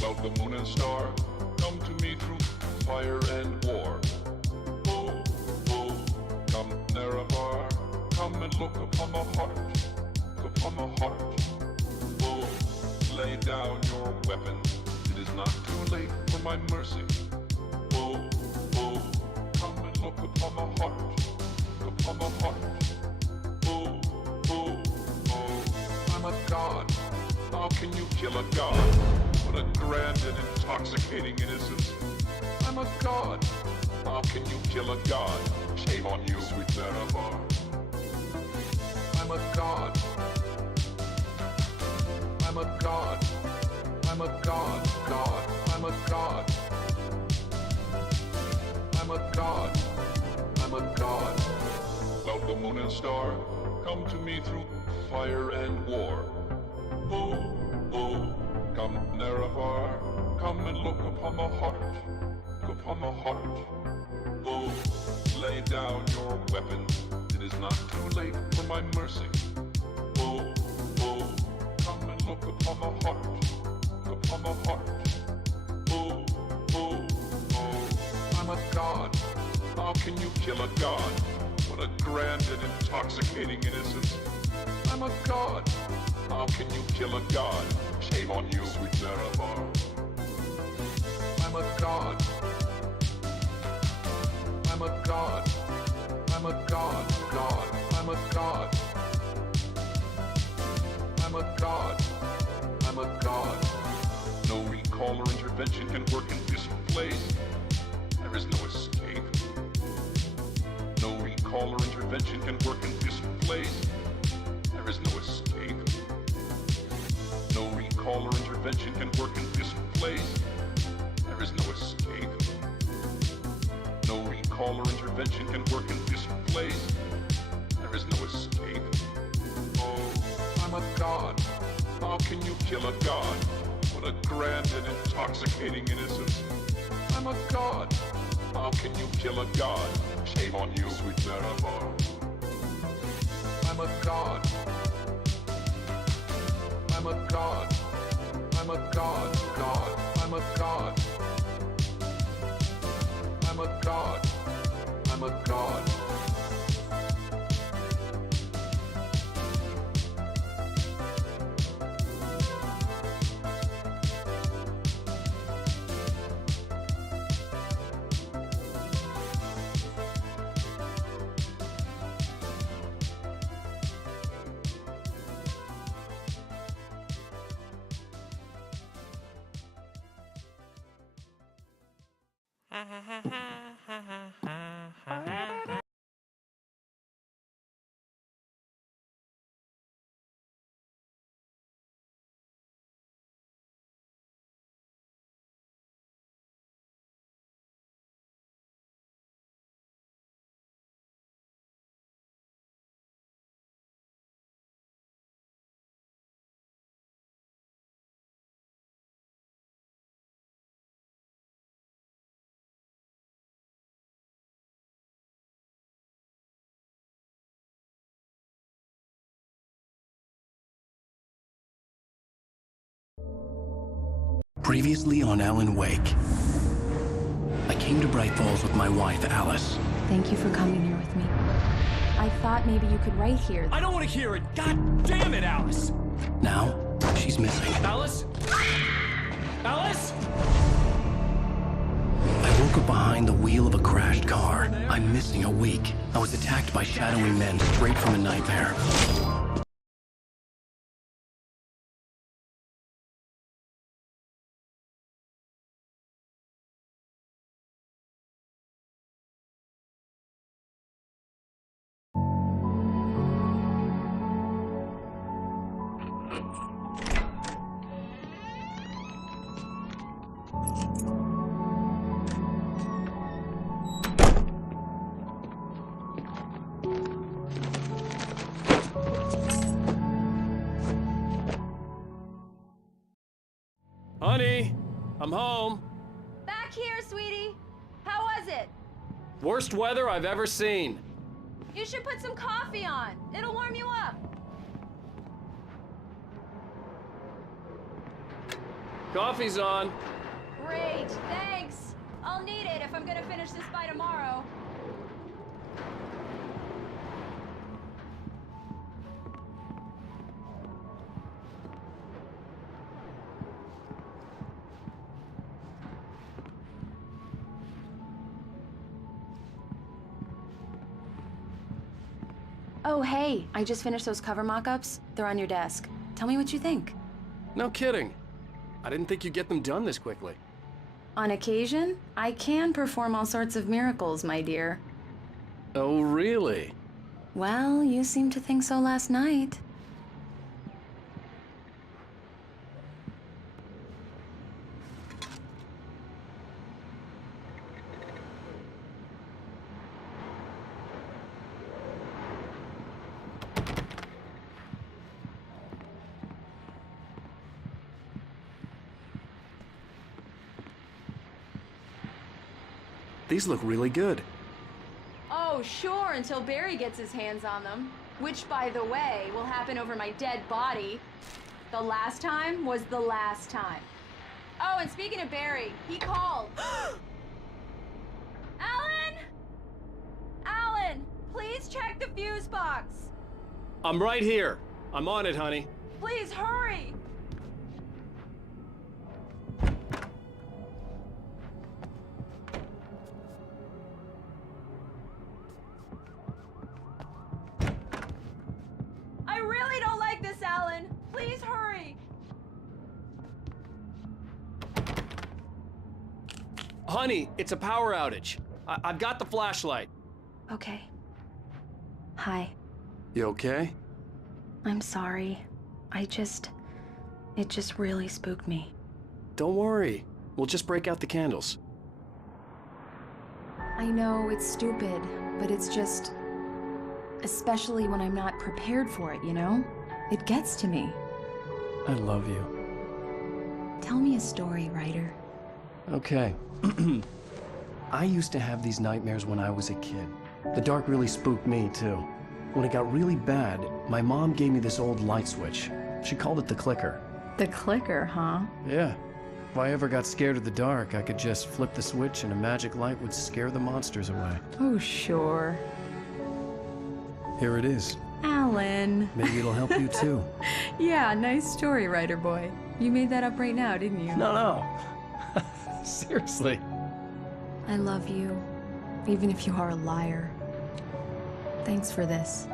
Well, the moon and star come to me through fire and war. Oh, oh, come nearer far, come and look upon my heart, look upon my heart. Oh, lay down your weapons, it is not too late for my mercy. Oh, oh, come and look upon my heart, look upon my heart. Oh, oh, oh, I'm a god. How can you kill a god? What a grand and intoxicating innocence. I'm a god. How can you kill a god? Shame on you, sweet Marabar. I'm a god. I'm a god. I'm a god, god. I'm a god. I'm a god. I'm a god. Well, the moon and star come to me through fire and war. Oh, oh, come nearer far, come and look upon my heart, look upon my heart. Oh, lay down your weapons, it is not too late for my mercy. Oh, oh, come and look upon my heart, look upon my heart. Oh, oh, oh, I'm a god. How can you kill a god? What a grand and intoxicating innocence. I'm a god. How can you kill a god? Shame on you, sweet Marabar. I'm a god. I'm a god. I'm a god, god. I'm a god. I'm a god. I'm a god. No recall or intervention can work in this place. There is no escape. No recall or intervention can work in this place. There is no escape. No recall or intervention can work in this place. There is no escape. No recall or intervention can work in this place. There is no escape. Oh, I'm a god. How can you kill a god? What a grand and intoxicating innocence. I'm a god. How can you kill a god? Shame on you, sweet Marabar. I'm a god. I'm a god. I'm a god, god. I'm a god. I'm a god. I'm a god. Previously on Alan Wake. I came to Bright Falls with my wife, Alice. Thank you for coming here with me. I thought maybe you could write here. I don't want to hear it! God damn it, Alice! Now, she's missing. Alice? Alice? I woke up behind the wheel of a crashed car. I'm missing a week. I was attacked by shadowy men straight from a nightmare. Honey, I'm home. Back here, sweetie. How was it? Worst weather I've ever seen. You should put some coffee on. It'll warm you up. Coffee's on. Great, thanks. I'll need it if I'm gonna finish this by tomorrow. Oh, hey, I just finished those cover mock-ups. They're on your desk. Tell me what you think. No kidding. I didn't think you'd get them done this quickly. On occasion, I can perform all sorts of miracles, my dear. Oh, really? Well, you seemed to think so last night. These look really good. Oh, sure, until Barry gets his hands on them. Which, by the way, will happen over my dead body. The last time was the last time. Oh, and speaking of Barry, he called. Alan! Alan, please check the fuse box. I'm right here. I'm on it, honey. Please hurry. I really don't like this, Alan. Please hurry. Honey, it's a power outage. I've got the flashlight. Okay. Hi. You okay? I'm sorry. It just really spooked me. Don't worry. We'll just break out the candles. I know it's stupid, but it's just... especially when I'm not prepared for it, you know? It gets to me. I love you. Tell me a story, writer. Okay. I used to have these nightmares when I was a kid. The dark really spooked me, too. When it got really bad, my mom gave me this old light switch. She called it the clicker. The clicker, huh? Yeah. If I ever got scared of the dark, I could just flip the switch and a magic light would scare the monsters away. Oh, sure. Here it is. Alan. Maybe it'll help you, too. Yeah, nice story, writer boy. You made that up right now, didn't you? No. Seriously. I love you, even if you are a liar. Thanks for this.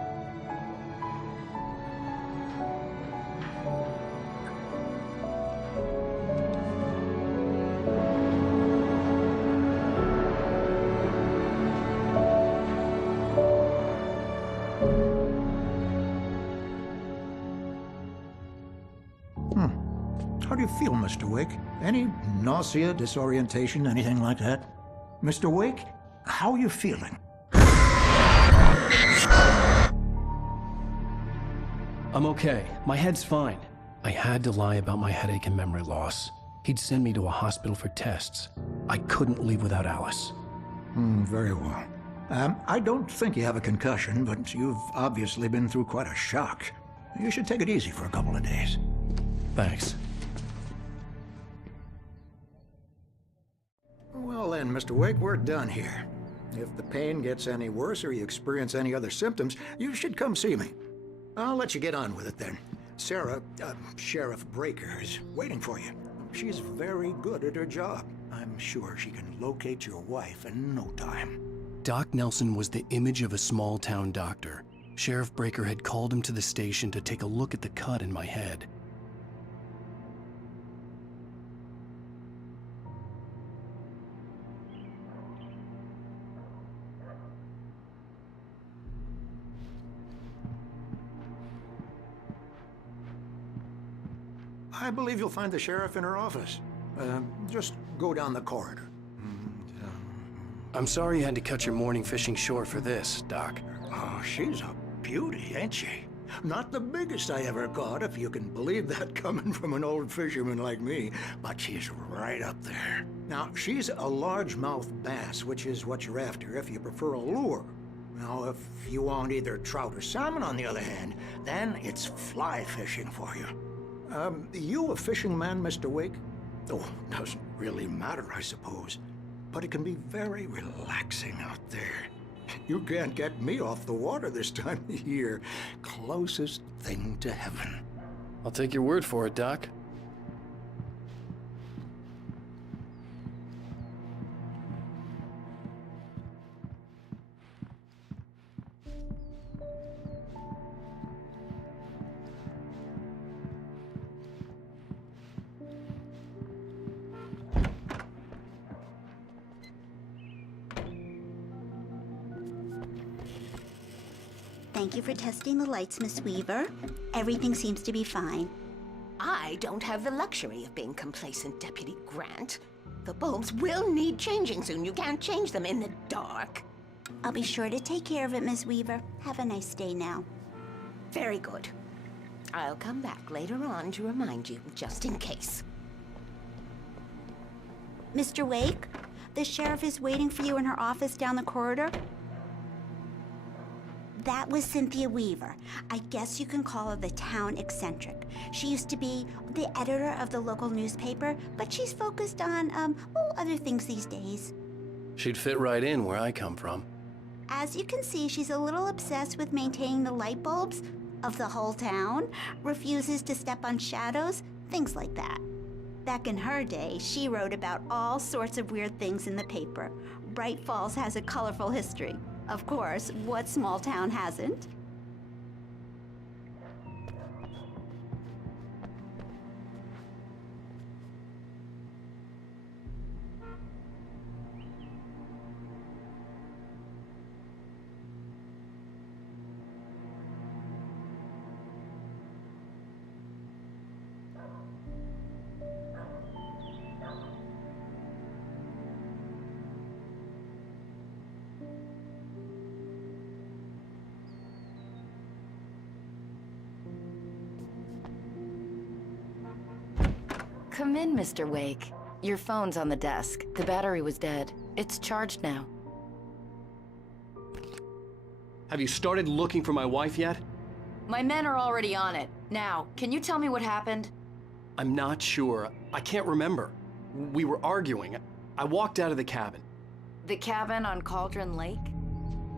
How do you feel, Mr. Wake? Any nausea, disorientation, anything like that? Mr. Wake, how are you feeling? I'm okay. My head's fine. I had to lie about my headache and memory loss. He'd send me to a hospital for tests. I couldn't leave without Alice. Very well. I don't think you have a concussion, but you've obviously been through quite a shock. You should take it easy for a couple of days. Thanks. Well then, Mr. Wake, we're done here. If the pain gets any worse or you experience any other symptoms, you should come see me. I'll let you get on with it then. Sarah, Sheriff Breaker, is waiting for you. She's very good at her job. I'm sure she can locate your wife in no time. Doc Nelson was the image of a small-town doctor. Sheriff Breaker had called him to the station to take a look at the cut in my head. I believe you'll find the sheriff in her office. Just go down the corridor. I'm sorry you had to cut your morning fishing short for this, Doc. Oh, she's a beauty, ain't she? Not the biggest I ever caught, if you can believe that coming from an old fisherman like me, but she's right up there. Now, she's a largemouth bass, which is what you're after if you prefer a lure. Now, if you want either trout or salmon, on the other hand, then it's fly fishing for you. You a fishing man, Mr. Wake? Oh, doesn't really matter, I suppose. But it can be very relaxing out there. You can't get me off the water this time of year. Closest thing to heaven. I'll take your word for it, Doc. Thank you for testing the lights, Miss Weaver. Everything seems to be fine. I don't have the luxury of being complacent, Deputy Grant. The bulbs will need changing soon. You can't change them in the dark. I'll be sure to take care of it, Miss Weaver. Have a nice day now. Very good. I'll come back later on to remind you, just in case. Mr. Wake, the sheriff is waiting for you in her office down the corridor. That was Cynthia Weaver. I guess you can call her the town eccentric. She used to be the editor of the local newspaper, but she's focused on, other things these days. She'd fit right in where I come from. As you can see, she's a little obsessed with maintaining the light bulbs of the whole town, refuses to step on shadows, things like that. Back in her day, she wrote about all sorts of weird things in the paper. Bright Falls has a colorful history. Of course, what small town hasn't? Come in, Mr. Wake. Your phone's on the desk. The battery was dead. It's charged now. Have you started looking for my wife yet? My men are already on it. Now, can you tell me what happened? I'm not sure. I can't remember. We were arguing. I walked out of the cabin. The cabin on Cauldron Lake?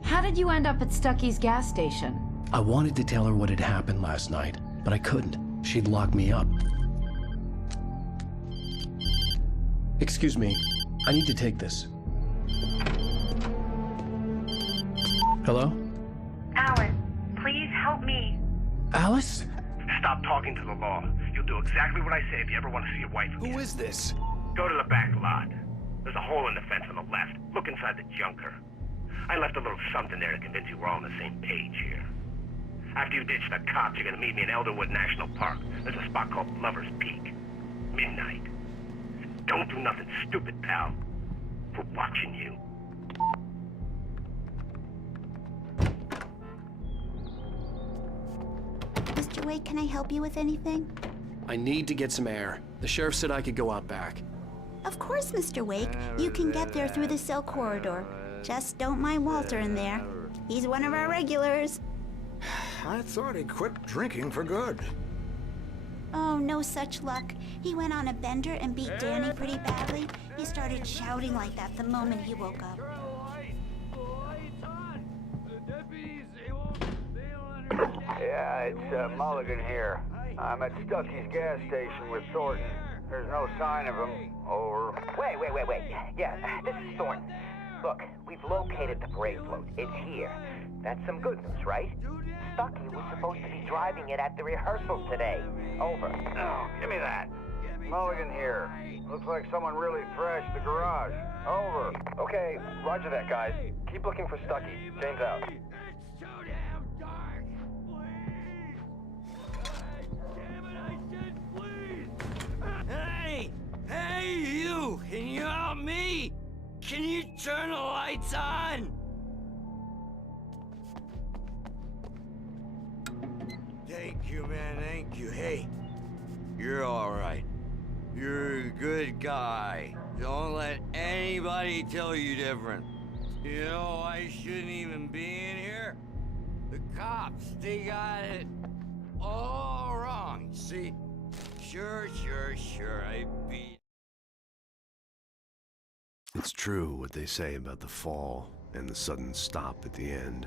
How did you end up at Stucky's gas station? I wanted to tell her what had happened last night, but I couldn't. She'd lock me up. Excuse me, I need to take this. Hello? Alice, please help me. Alice? Stop talking to the law. You'll do exactly what I say if you ever want to see your wife again. Who is this? Go to the back lot. There's a hole in the fence on the left. Look inside the junker. I left a little something there to convince you we're all on the same page here. After you ditch the cops, you're gonna meet me in Elderwood National Park. There's a spot called Lover's Peak. Midnight. Don't do nothing stupid, pal. We're watching you. Mr. Wake, can I help you with anything? I need to get some air. The sheriff said I could go out back. Of course, Mr. Wake. You can get there through the cell corridor. Just don't mind Walter in there. He's one of our regulars. I thought he quit drinking for good. Oh, no such luck. He went on a bender and beat Danny pretty badly. He started shouting like that the moment he woke up. Yeah, it's Mulligan here. I'm at Stucky's gas station with Thornton. There's no sign of him. Over. Wait. Yeah, this is Thornton. Look, we've located the parade float. It's here. That's some good news, right? Stucky was supposed to be driving it at the rehearsal today. Over. Oh, give me that. Mulligan here. Looks like someone really thrashed the garage. Over. Okay, roger that, guys. Keep looking for Stucky. James out. Hey, you! Can you help me? Can you turn the lights on? Thank you, man, thank you. Hey, you're all right. You're a good guy. Don't let anybody tell you different. You know, I shouldn't even be in here. The cops, they got it all wrong. See? Sure, I beat It's true what they say about the fall and the sudden stop at the end.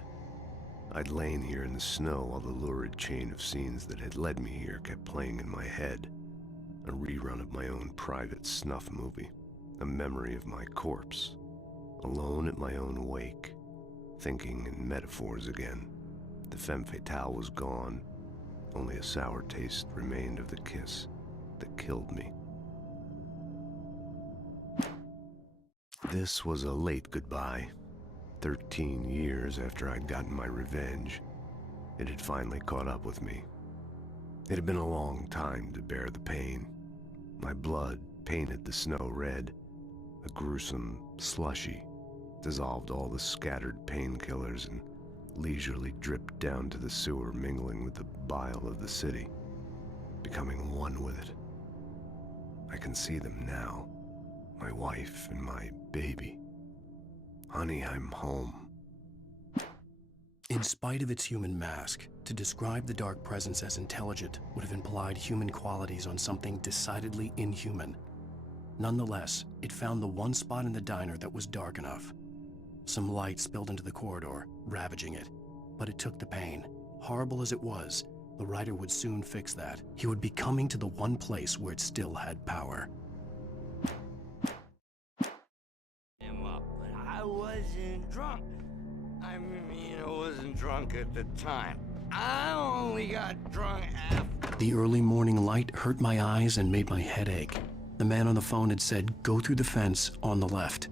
I'd lain here in the snow while the lurid chain of scenes that had led me here kept playing in my head. A rerun of my own private snuff movie. A memory of my corpse. Alone at my own wake. Thinking in metaphors again. The femme fatale was gone. Only a sour taste remained of the kiss that killed me. This was a late goodbye. 13 years after I'd gotten my revenge, it had finally caught up with me. It had been a long time to bear the pain. My blood painted the snow red. A gruesome slushy dissolved all the scattered painkillers and leisurely dripped down to the sewer, mingling with the bile of the city, becoming one with it. I can see them now, my wife and my baby. Honey, I'm home. In spite of its human mask, to describe the dark presence as intelligent would have implied human qualities on something decidedly inhuman. Nonetheless, it found the one spot in the diner that was dark enough. Some light spilled into the corridor, ravaging it. But it took the pain. Horrible as it was, the writer would soon fix that. He would be coming to the one place where it still had power. I wasn't drunk. I mean, I wasn't drunk at the time. I only got drunk after. The early morning light hurt my eyes and made my head ache. The man on the phone had said, "Go through the fence on the left."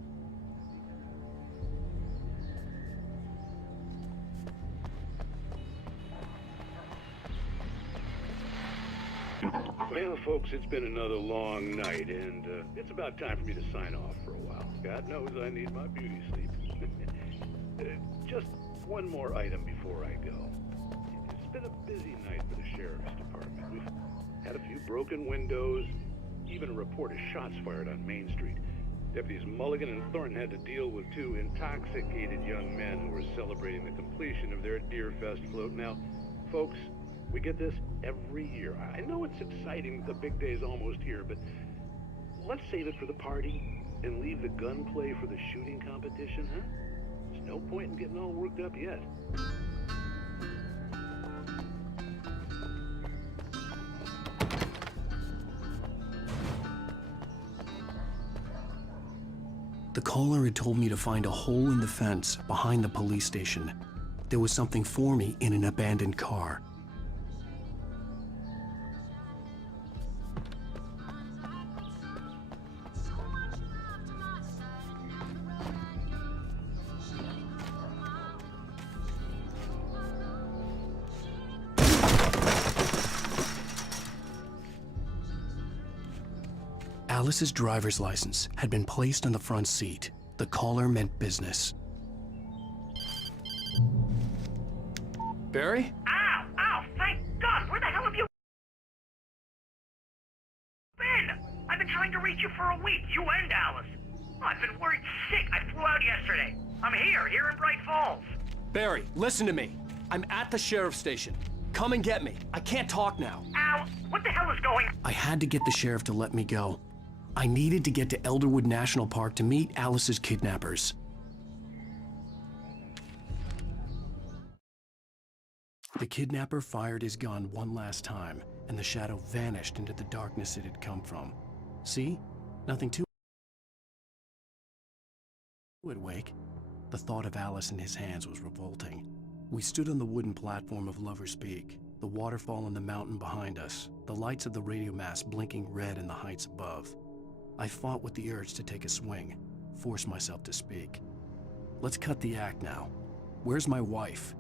Well, folks, it's been another long night, and it's about time for me to sign off for a while. God knows I need my beauty sleep. Just one more item before I go. It's been a busy night for the sheriff's department. We've had a few broken windows, even a report of shots fired on Main Street. Deputies Mulligan and Thornton had to deal with two intoxicated young men who were celebrating the completion of their Deer Fest float. Now, folks, we get this every year. I know it's exciting, the big day's almost here, but let's save it for the party and leave the gunplay for the shooting competition, huh? There's no point in getting all worked up yet. The caller had told me to find a hole in the fence behind the police station. There was something for me in an abandoned car. Alice's driver's license had been placed on the front seat. The caller meant business. Barry? Ow! Ow! Thank God! Where the hell have you been? I've been trying to reach you for a week, you and Alice. Oh, I've been worried sick. I flew out yesterday. I'm here in Bright Falls. Barry, listen to me. I'm at the sheriff's station. Come and get me. I can't talk now. Ow! What the hell is going on? I had to get the sheriff to let me go. I needed to get to Elderwood National Park to meet Alice's kidnappers. The kidnapper fired his gun one last time, and the shadow vanished into the darkness it had come from. See? Nothing to it, Wake. The thought of Alice in his hands was revolting. We stood on the wooden platform of Lover's Peak, the waterfall on the mountain behind us, the lights of the radio mast blinking red in the heights above. I fought with the urge to take a swing, force myself to speak. Let's cut the act now. Where's my wife?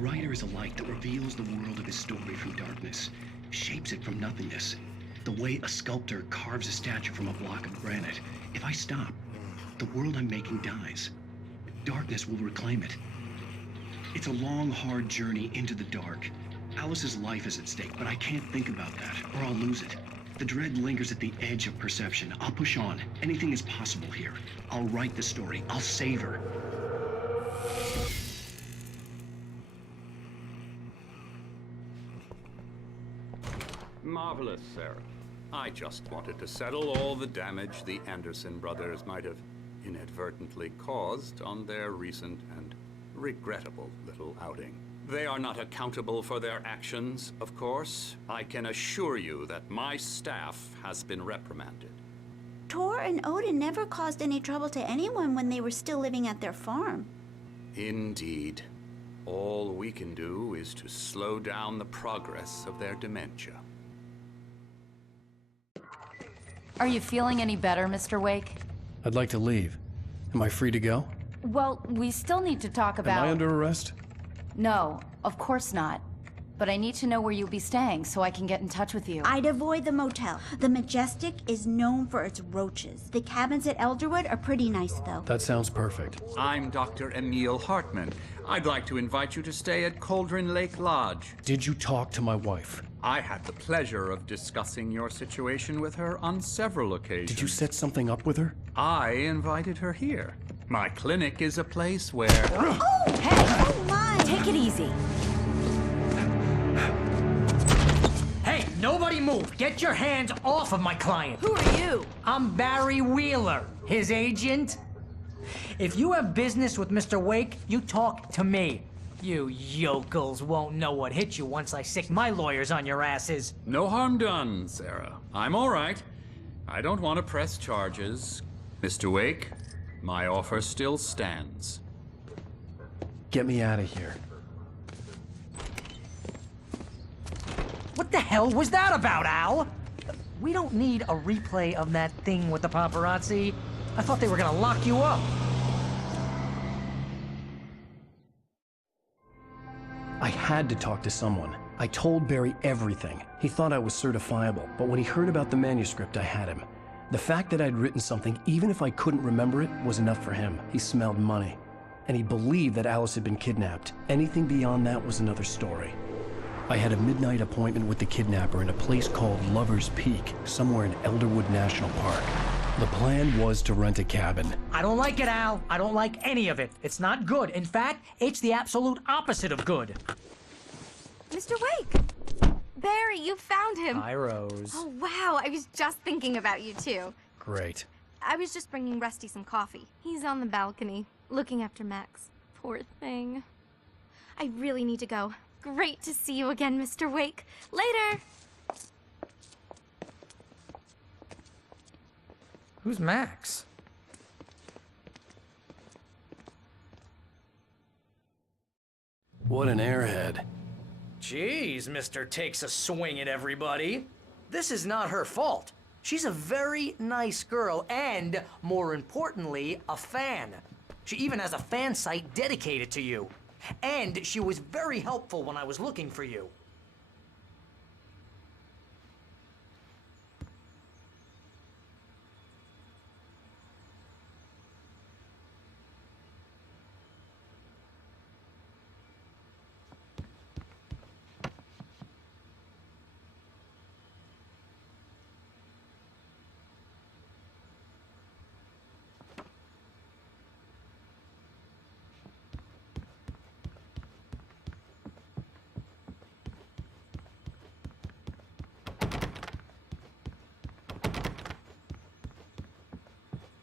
writer is a light that reveals the world of his story from darkness, shapes it from nothingness. The way a sculptor carves a statue from a block of granite. If I stop, the world I'm making dies. Darkness will reclaim it. It's a long, hard journey into the dark. Alice's life is at stake, but I can't think about that, or I'll lose it. The dread lingers at the edge of perception. I'll push on. Anything is possible here. I'll write the story. I'll save her. Marvelous, Sarah. I just wanted to settle all the damage the Anderson brothers might have inadvertently caused on their recent and regrettable little outing. They are not accountable for their actions, of course. I can assure you that my staff has been reprimanded. Tor and Odin never caused any trouble to anyone when they were still living at their farm. Indeed. All we can do is to slow down the progress of their dementia. Are you feeling any better, Mr. Wake? I'd like to leave. Am I free to go? Well, we still need to talk about... Am I under arrest? No, of course not. But I need to know where you'll be staying so I can get in touch with you. I'd avoid the motel. The Majestic is known for its roaches. The cabins at Elderwood are pretty nice, though. That sounds perfect. I'm Dr. Emil Hartman. I'd like to invite you to stay at Cauldron Lake Lodge. Did you talk to my wife? I had the pleasure of discussing your situation with her on several occasions. Did you set something up with her? I invited her here. My clinic is a place where... Oh! Hey! Oh my! Take it easy. Hey, nobody move! Get your hands off of my client! Who are you? I'm Barry Wheeler, his agent. If you have business with Mr. Wake, you talk to me. You yokels won't know what hit you once I sick my lawyers on your asses. No harm done, Sarah. I'm all right. I don't want to press charges. Mr. Wake, my offer still stands. Get me out of here. What the hell was that about, Al? We don't need a replay of that thing with the paparazzi. I thought they were gonna lock you up. I had to talk to someone. I told Barry everything. He thought I was certifiable, but when he heard about the manuscript, I had him. The fact that I'd written something, even if I couldn't remember it, was enough for him. He smelled money. And he believed that Alice had been kidnapped. Anything beyond that was another story. I had a midnight appointment with the kidnapper in a place called Lover's Peak, somewhere in Elderwood National Park. The plan was to rent a cabin. I don't like it, Al. I don't like any of it. It's not good. In fact, it's the absolute opposite of good. Mr. Wake! Barry, you found him. Hi, Rose. Oh, wow. I was just thinking about you, too. Great. I was just bringing Rusty some coffee. He's on the balcony, looking after Max. Poor thing. I really need to go. Great to see you again, Mr. Wake. Later! Who's Max? What an airhead. Jeez, Mr. Takes a swing at everybody. This is not her fault. She's a very nice girl and, more importantly, a fan. She even has a fan site dedicated to you. And she was very helpful when I was looking for you.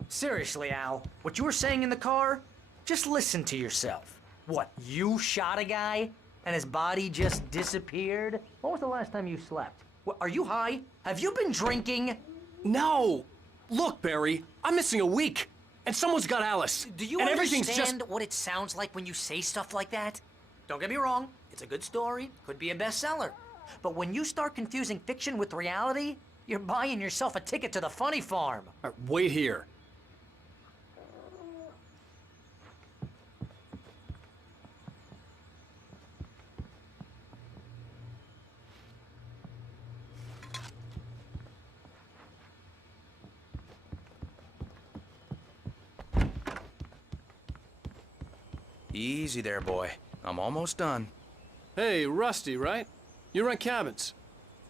Seriously, Al, what you were saying in the car? Just listen to yourself. What, you shot a guy and his body just disappeared? When was the last time you slept? What, are you high? Have you been drinking? No! Look, Barry, I'm missing a week, and someone's got Alice. Do you and understand what it sounds like when you say stuff like that? Don't get me wrong, it's a good story, could be a bestseller. But when you start confusing fiction with reality, you're buying yourself a ticket to the funny farm. Wait here. Easy there, boy. I'm almost done. Hey, Rusty, right? You rent cabins.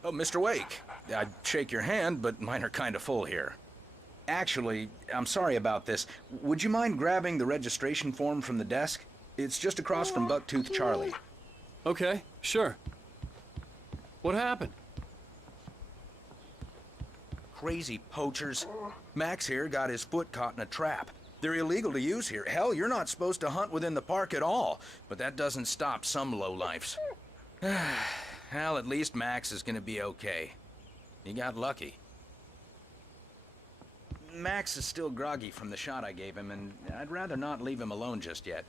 Oh, Mr. Wake. I'd shake your hand, but mine are kind of full here. Actually, I'm sorry about this. Would you mind grabbing the registration form from the desk? It's just across from Bucktooth Charlie. Okay, sure. What happened? Crazy poachers. Max here got his foot caught in a trap. They're illegal to use here. Hell, you're not supposed to hunt within the park at all. But that doesn't stop some lowlifes. Well, at least Max is gonna be okay. He got lucky. Max is still groggy from the shot I gave him, and I'd rather not leave him alone just yet.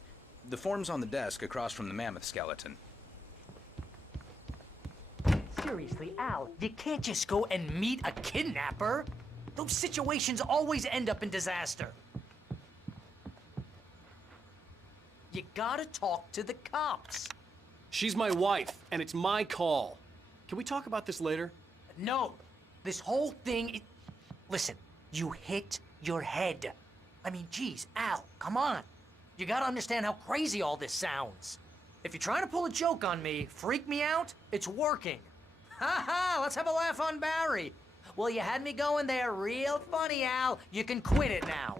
The form's on the desk across from the mammoth skeleton. Seriously, Al, you can't just go and meet a kidnapper. Those situations always end up in disaster. You gotta talk to the cops. She's my wife, and it's my call. Can we talk about this later? No, this whole thing, listen, you hit your head. I mean, geez, Al, come on. You gotta understand how crazy all this sounds. If you're trying to pull a joke on me, freak me out, it's working. Ha ha, let's have a laugh on Barry. Well, you had me going there real funny, Al. You can quit it now.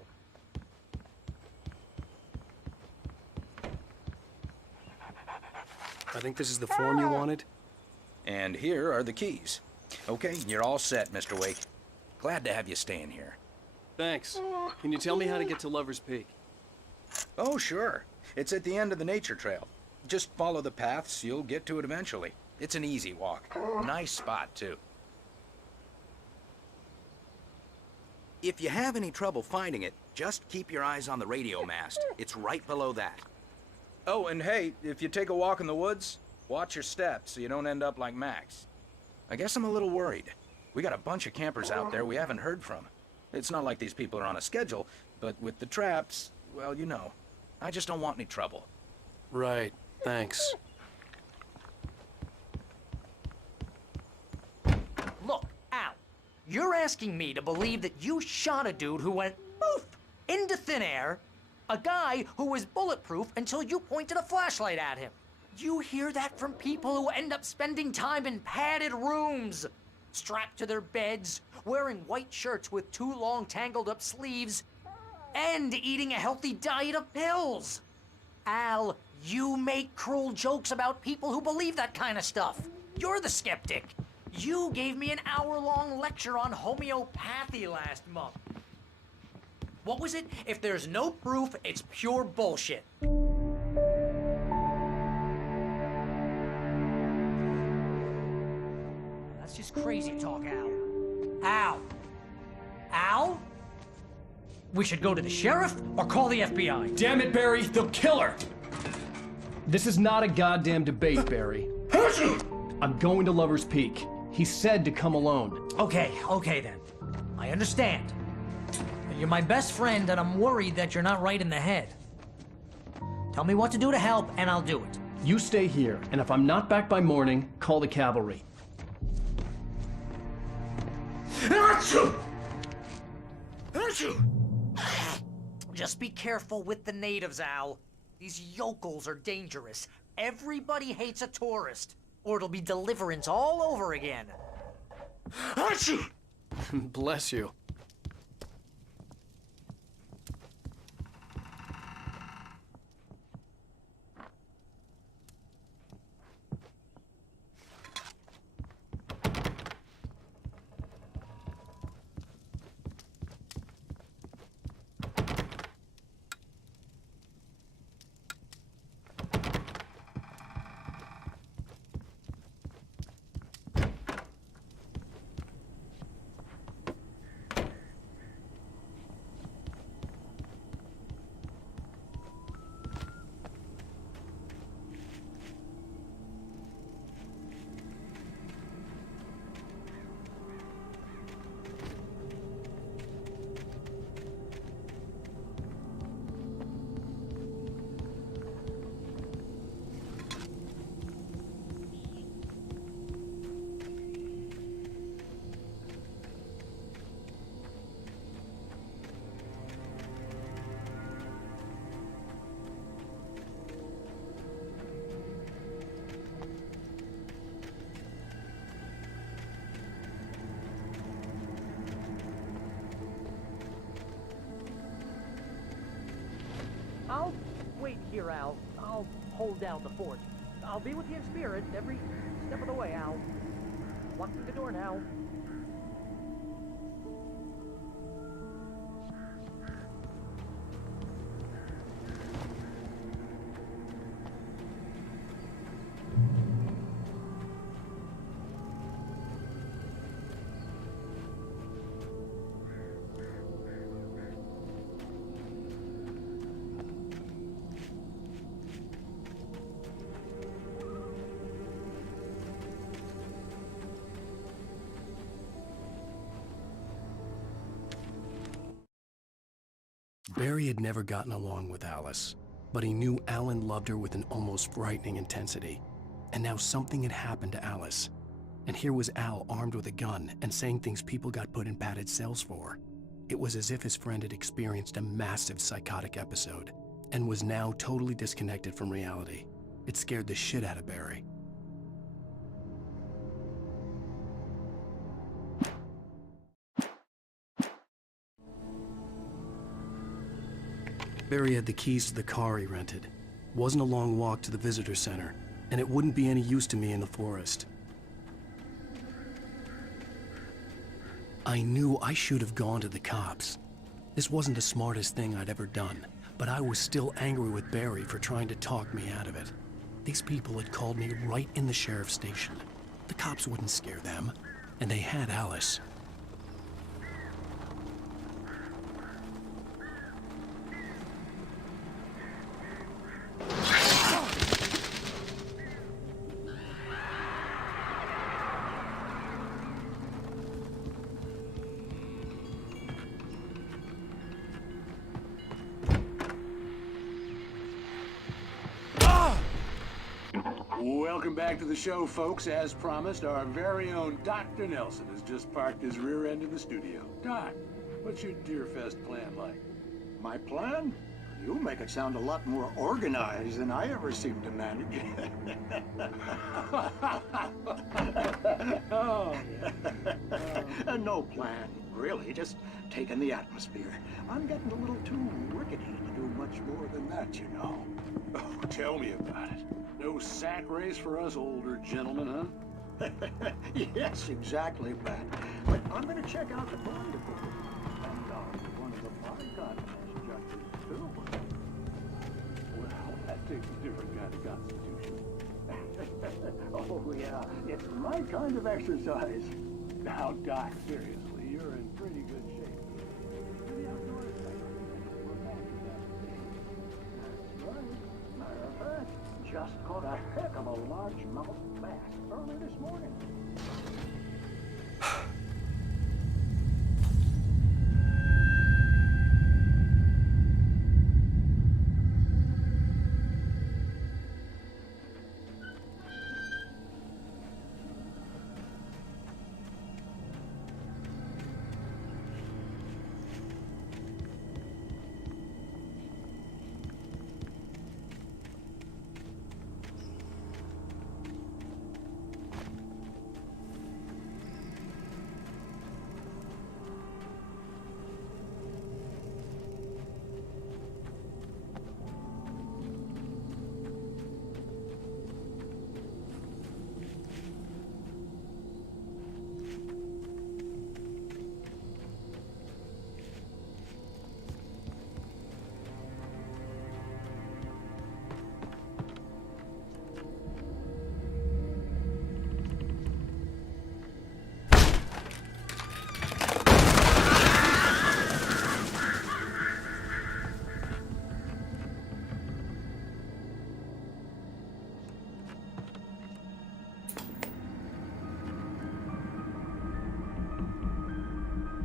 I think this is the form you wanted. And here are the keys. Okay, you're all set, Mr. Wake. Glad to have you staying here. Thanks. Can you tell me how to get to Lover's Peak? Oh, sure. It's at the end of the nature trail. Just follow the paths, you'll get to it eventually. It's an easy walk. Nice spot, too. If you have any trouble finding it, just keep your eyes on the radio mast. It's right below that. Oh, and hey, if you take a walk in the woods, watch your steps so you don't end up like Max. I guess I'm a little worried. We got a bunch of campers out there we haven't heard from. It's not like these people are on a schedule, but with the traps, well, you know. I just don't want any trouble. Right, thanks. Look, Al, you're asking me to believe that you shot a dude who went poof into thin air, a guy who was bulletproof until you pointed a flashlight at him. You hear that from people who end up spending time in padded rooms, strapped to their beds, wearing white shirts with too long tangled up sleeves, and eating a healthy diet of pills. Al, you make cruel jokes about people who believe that kind of stuff. You're the skeptic. You gave me an hour-long lecture on homeopathy last month. What was it? If there's no proof, it's pure bullshit. That's just crazy talk, Al. Al? Al? We should go to the sheriff or call the FBI. Damn it, Barry, they'll kill her! This is not a goddamn debate, Barry. I'm going to Lover's Peak. He said to come alone. Okay then. I understand. You're my best friend, and I'm worried that you're not right in the head. Tell me what to do to help, and I'll do it. You stay here, and if I'm not back by morning, call the cavalry. Just be careful with the natives, Al. These yokels are dangerous. Everybody hates a tourist, or it'll be Deliverance all over again. Bless you. wait here, Al. I'll hold down the fort. I'll be with you in spirit every step of the way, Al. Locking the door now. Barry had never gotten along with Alice, but he knew Alan loved her with an almost frightening intensity. And now something had happened to Alice. And here was Al armed with a gun and saying things people got put in padded cells for. It was as if his friend had experienced a massive psychotic episode and was now totally disconnected from reality. It scared the shit out of Barry. Barry had the keys to the car he rented. Wasn't a long walk to the visitor center, and it wouldn't be any use to me in the forest. I knew I should have gone to the cops. This wasn't the smartest thing I'd ever done, but I was still angry with Barry for trying to talk me out of it. These people had called me right in the sheriff's station. The cops wouldn't scare them, and they had Alice. Welcome back to the show, folks. As promised, our very own Dr. Nelson has just parked his rear end in the studio. Doc, what's your Deerfest plan like? My plan? You make it sound a lot more organized than I ever seem to manage. No plan, really. Just taking the atmosphere. I'm getting a little too rickety to do much more than that, you know. Oh, tell me about it. No sack race for us older gentlemen, huh? Yes, exactly, Pat. But I'm going to check out the bond book. And one of the bygones judges, too. Well, that takes a different kind of constitution. Oh, yeah. It's my kind of exercise. Now, Doc, seriously, you're in pretty good shape. Matter of fact, just caught a heck of a largemouth bass early this morning.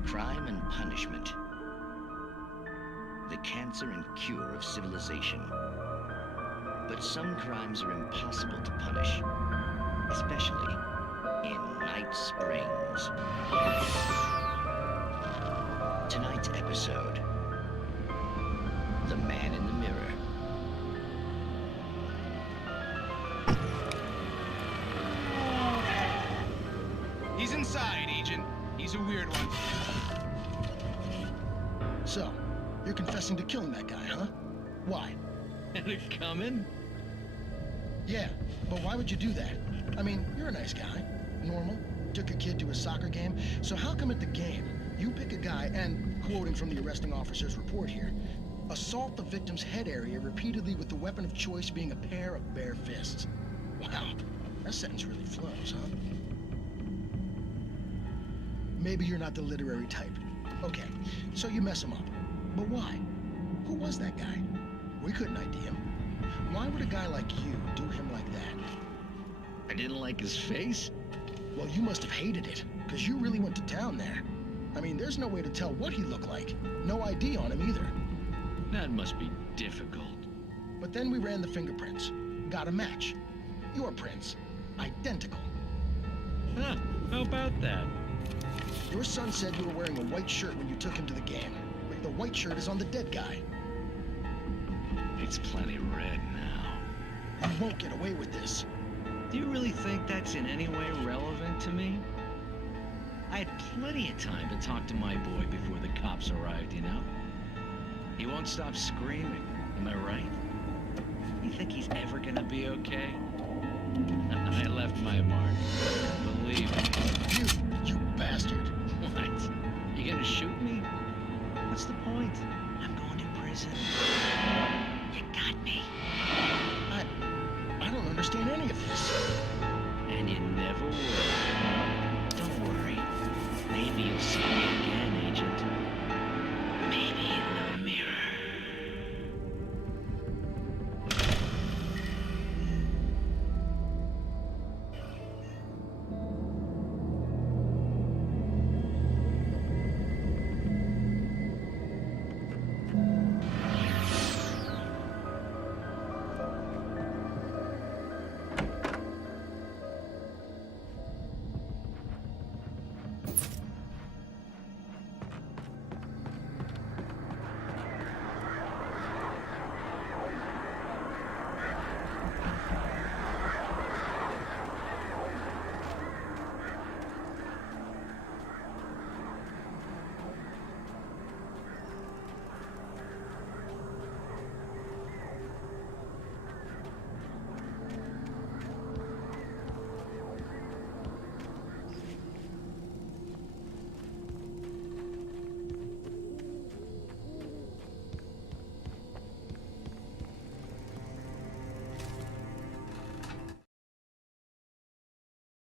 Crime and punishment. The cancer and cure of civilization. But some crimes are impossible to punish, especially in Night Springs. Tonight's episode, The Man in the Mirror. He's inside, Agent. He's a weird one. So, you're confessing to killing that guy, huh? Why? Had it coming? Yeah, but why would you do that? I mean, you're a nice guy. Normal. Took your kid to a soccer game. So how come at the game, you pick a guy and, quoting from the arresting officer's report here, assault the victim's head area repeatedly with the weapon of choice being a pair of bare fists? Wow, that sentence really flows, huh? Maybe you're not the literary type. Okay, so you mess him up. But why? Who was that guy? We couldn't ID him. Why would a guy like you do him like that? I didn't like his face? Well, you must have hated it, because you really went to town there. I mean, there's no way to tell what he looked like. No ID on him either. That must be difficult. But then we ran the fingerprints. Got a match. Your prints. Identical. Huh, how about that? Your son said you were wearing a white shirt when you took him to the game. But the white shirt is on the dead guy. It's plenty red now. You won't get away with this. Do you really think that's in any way relevant to me? I had plenty of time to talk to my boy before the cops arrived, you know? He won't stop screaming, am I right? You think he's ever gonna be okay? I left my mark. Believe me. You bastard. What? You gonna shoot me? What's the point? I'm going to prison. You got me. I don't understand any of this. And you never will. Don't worry. Maybe you'll see me again, Agent. Maybe in the mirror.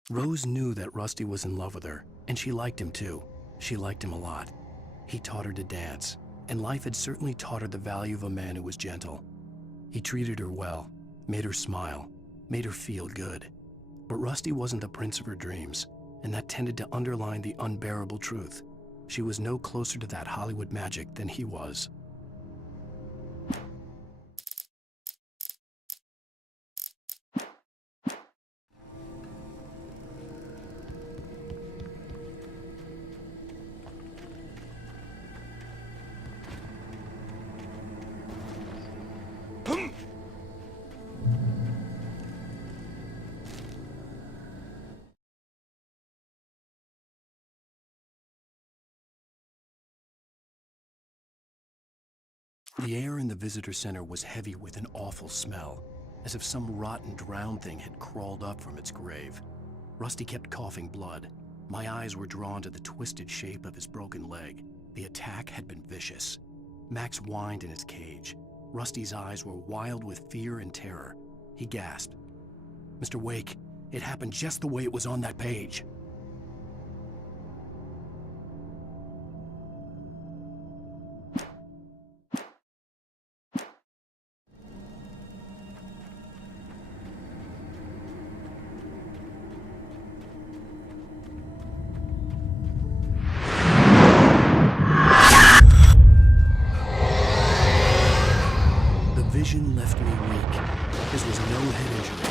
Rose knew that Rusty was in love with her, and she liked him too. She liked him a lot. He taught her to dance, and life had certainly taught her the value of a man who was gentle. He treated her well, made her smile, made her feel good. But Rusty wasn't the prince of her dreams, and that tended to underline the unbearable truth. She was no closer to that Hollywood magic than he was. The air in the visitor center was heavy with an awful smell, as if some rotten drowned thing had crawled up from its grave. Rusty kept coughing blood. My eyes were drawn to the twisted shape of his broken leg. The attack had been vicious. Max whined in his cage. Rusty's eyes were wild with fear and terror. He gasped. "Mr. Wake, it happened just the way it was on that page." Vision left me weak. This was no head injury.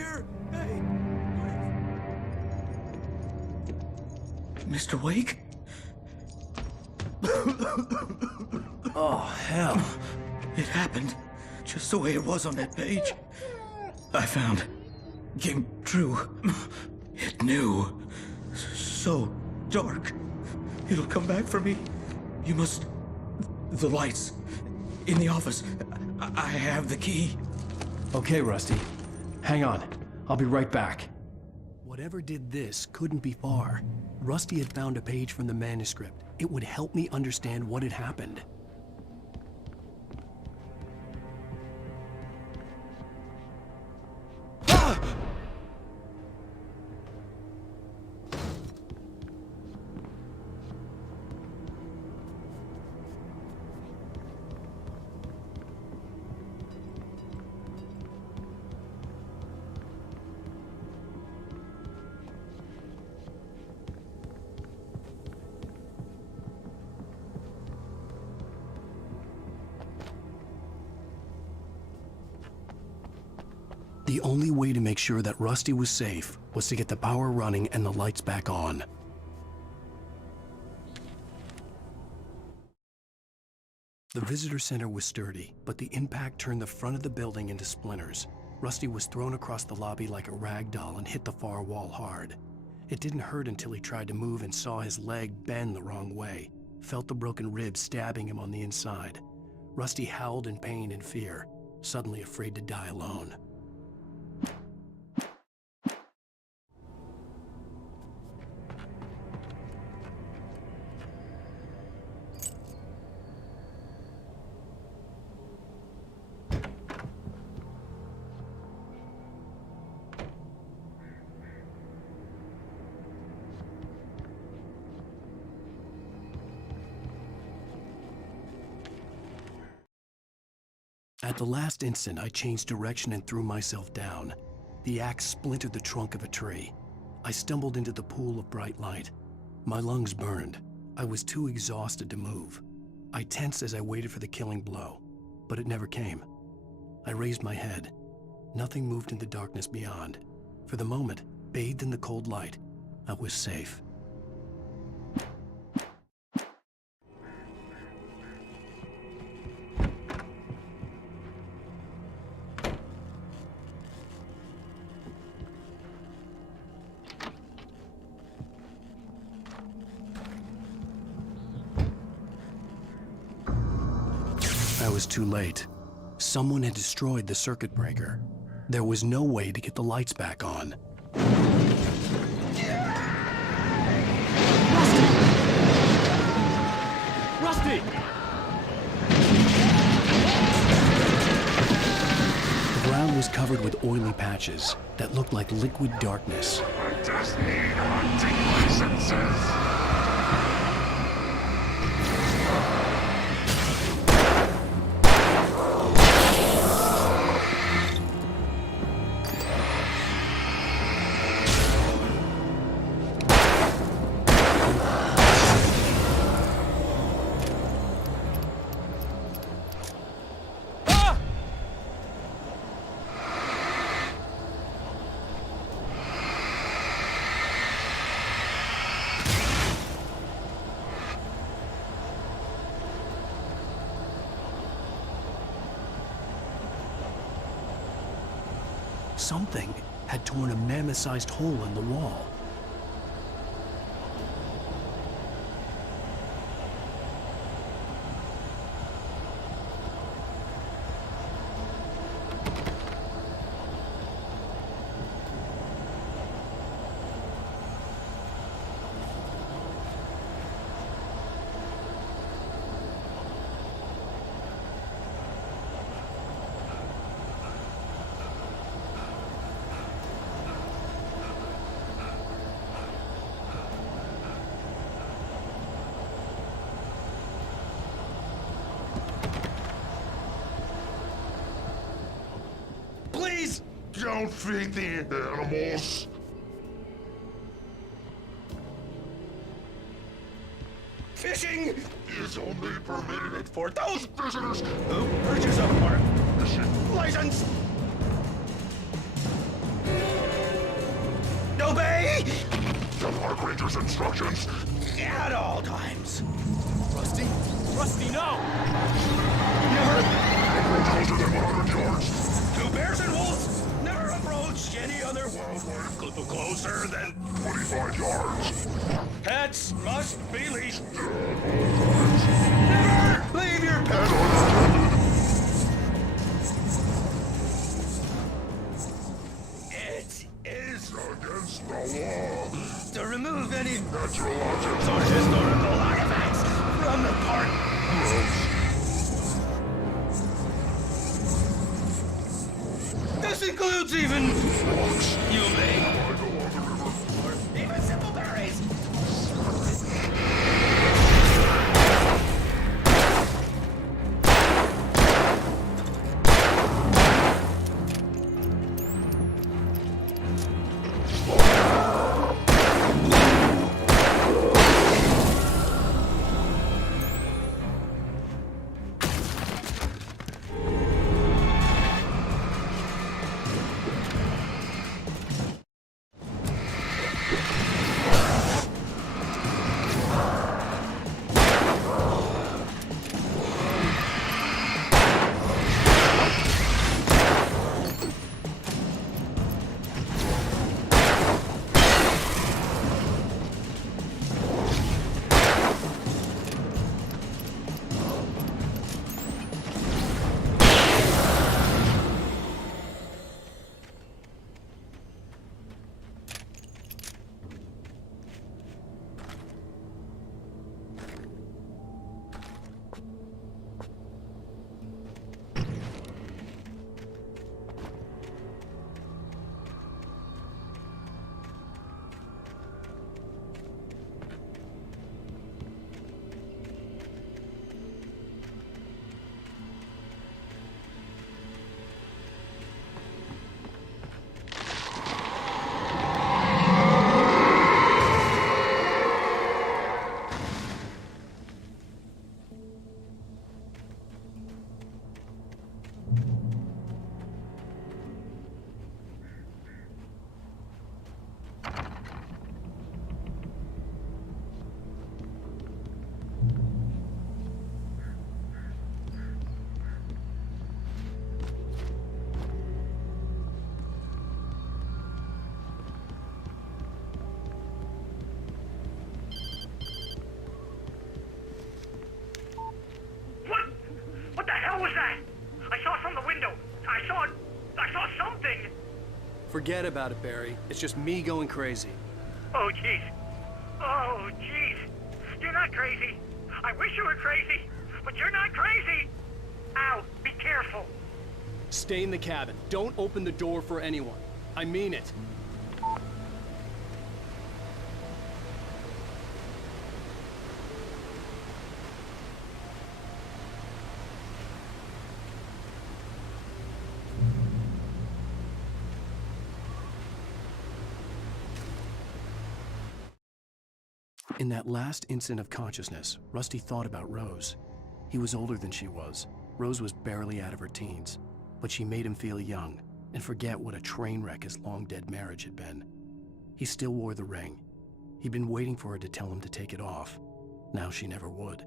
here? Hey! Mr. Wake? Oh, hell. It happened just the way it was on that page. I found. Came true. It knew. So dark. It'll come back for me. You must... The lights. In the office. I have the key. Okay, Rusty. Hang on. I'll be right back. Whatever did this couldn't be far. Rusty had found a page from the manuscript. It would help me understand what had happened. The only way to make sure that Rusty was safe was to get the power running and the lights back on. The visitor center was sturdy, but the impact turned the front of the building into splinters. Rusty was thrown across the lobby like a rag doll and hit the far wall hard. It didn't hurt until he tried to move and saw his leg bend the wrong way, felt the broken ribs stabbing him on the inside. Rusty howled in pain and fear, suddenly afraid to die alone. At the last instant, I changed direction and threw myself down. The axe splintered the trunk of a tree. I stumbled into the pool of bright light. My lungs burned. I was too exhausted to move. I tensed as I waited for the killing blow, but it never came. I raised my head. Nothing moved in the darkness beyond. For the moment, bathed in the cold light, I was safe. I was too late. Someone had destroyed the circuit breaker. There was no way to get the lights back on. Rusty! The ground was covered with oily patches that looked like liquid darkness. I just need hunting licenses. Something had torn a mammoth-sized hole in the wall. Please don't feed the animals. Fishing is only permitted for those visitors who purchase a park license. Park Ranger's instructions. At all times. Rusty? Rusty, no! Approach closer than 100 yards. Two bears and wolves never approached any other wildlife closer than 25 yards. pets must be leashed. Never leave your pet. It is against the law to remove any natural objects or historical artifacts from the park. This includes even you may or even simple berries. What the hell was that? I saw from the window. I saw something. Forget about it, Barry. It's just me going crazy. Oh, jeez. Oh, jeez. You're not crazy. I wish you were crazy, but you're not crazy. Ow, be careful. Stay in the cabin. Don't open the door for anyone. I mean it. In that last instant of consciousness, Rusty thought about Rose. He was older than she was. Rose was barely out of her teens, but she made him feel young and forget what a train wreck his long-dead marriage had been. He still wore the ring. He'd been waiting for her to tell him to take it off. Now she never would.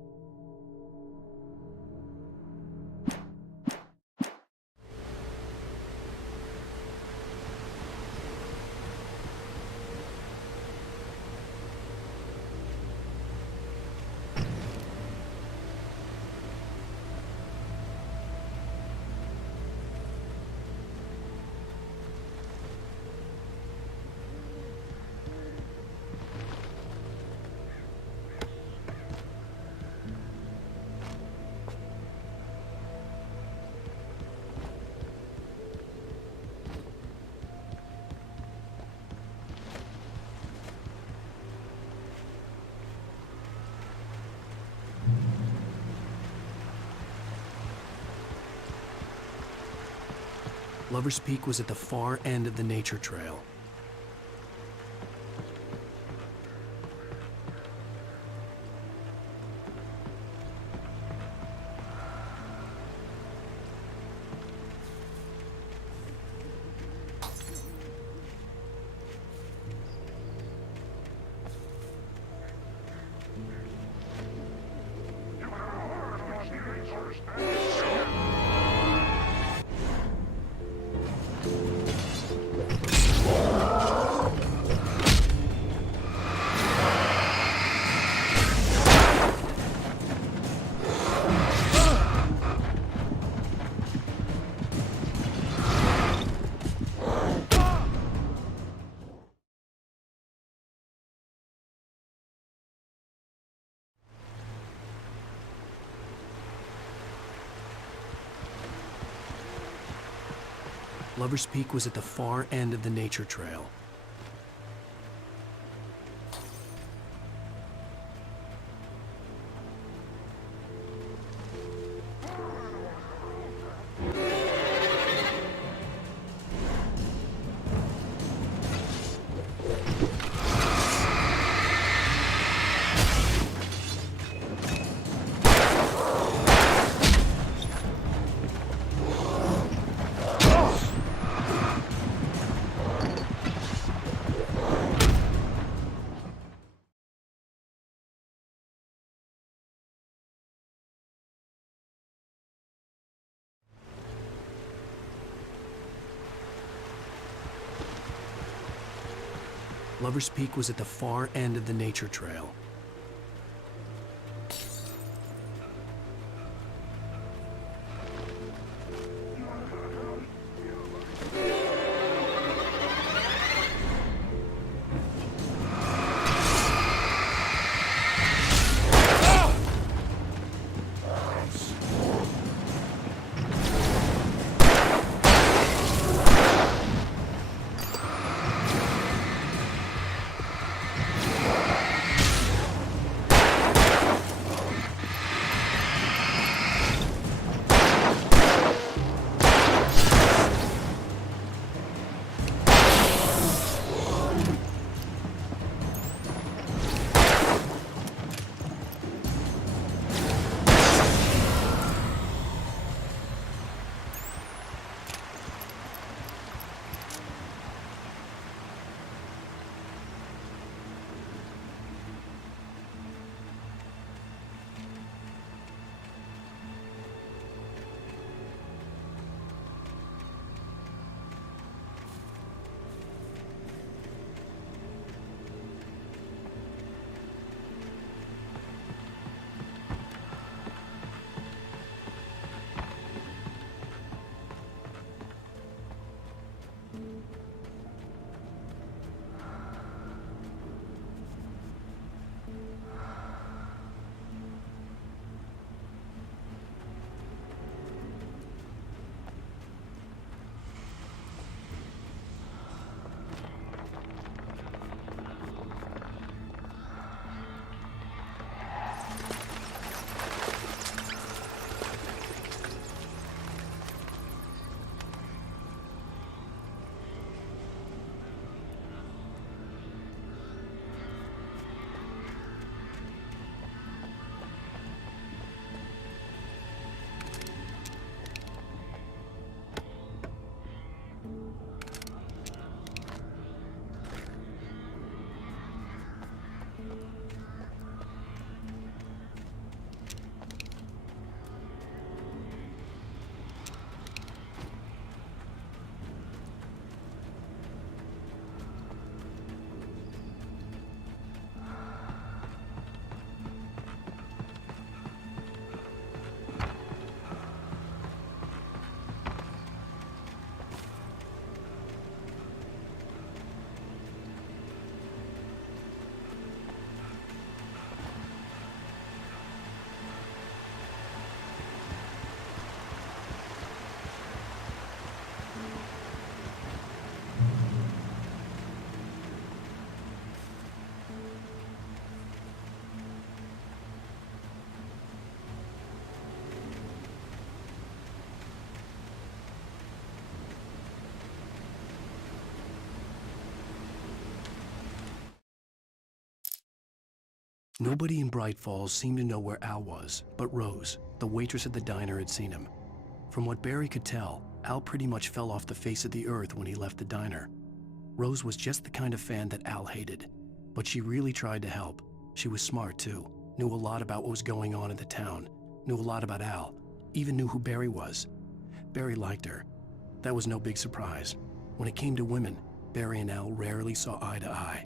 Lover's Peak was at the far end of the nature trail. Lover's Peak was at the far end of the nature trail. Lover's Peak was at the far end of the nature trail. Nobody in Bright Falls seemed to know where Al was, but Rose, the waitress at the diner, had seen him. From what Barry could tell, Al pretty much fell off the face of the earth when he left the diner. Rose was just the kind of fan that Al hated, but she really tried to help. She was smart too, knew a lot about what was going on in the town, knew a lot about Al, even knew who Barry was. Barry liked her. That was no big surprise. When it came to women, Barry and Al rarely saw eye to eye.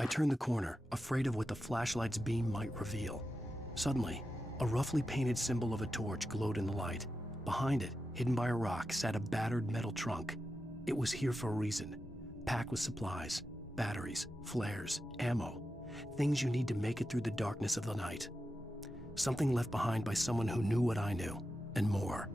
I turned the corner, afraid of what the flashlight's beam might reveal. Suddenly, a roughly painted symbol of a torch glowed in the light. Behind it, hidden by a rock, sat a battered metal trunk. It was here for a reason, packed with supplies, batteries, flares, ammo, things you need to make it through the darkness of the night. Something left behind by someone who knew what I knew, and more.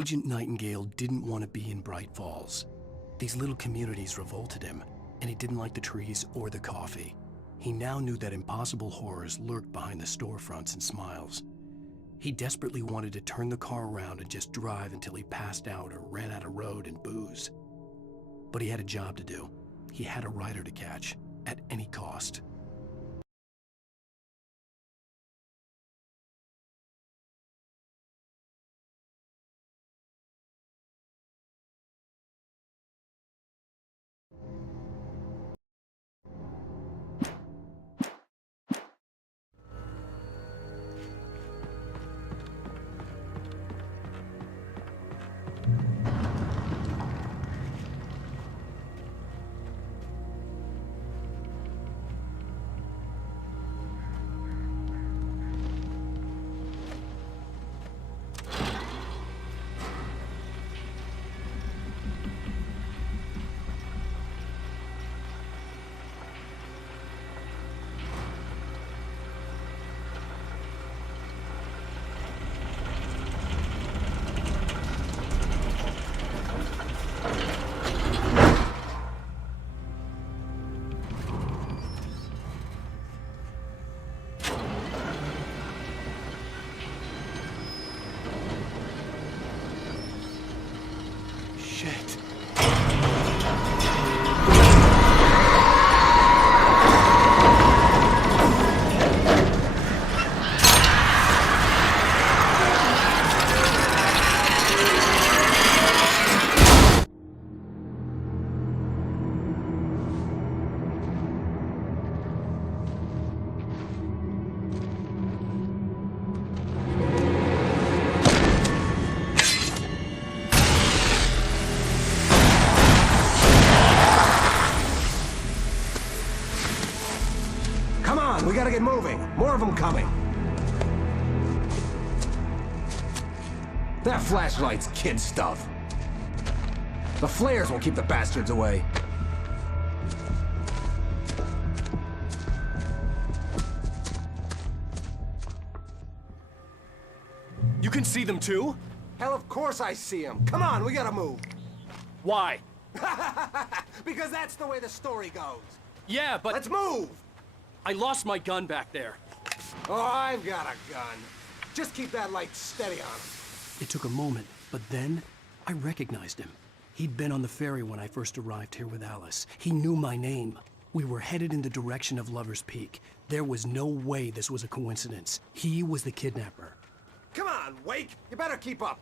Agent Nightingale didn't want to be in Bright Falls. These little communities revolted him, and he didn't like the trees or the coffee. He now knew that impossible horrors lurked behind the storefronts and smiles. He desperately wanted to turn the car around and just drive until he passed out or ran out of road and booze. But he had a job to do. He had a rider to catch, at any cost. Shit. We gotta get moving. More of them coming. That flashlight's kid stuff. The flares will keep the bastards away. You can see them too? Hell, of course I see them. Come on, we gotta move. Why? Because that's the way the story goes. Yeah, but... Let's move! I lost my gun back there. Oh, I've got a gun. Just keep that light steady on him. It took a moment, but then I recognized him. He'd been on the ferry when I first arrived here with Alice. He knew my name. We were headed in the direction of Lover's Peak. There was no way this was a coincidence. He was the kidnapper. Come on, Wake! You better keep up.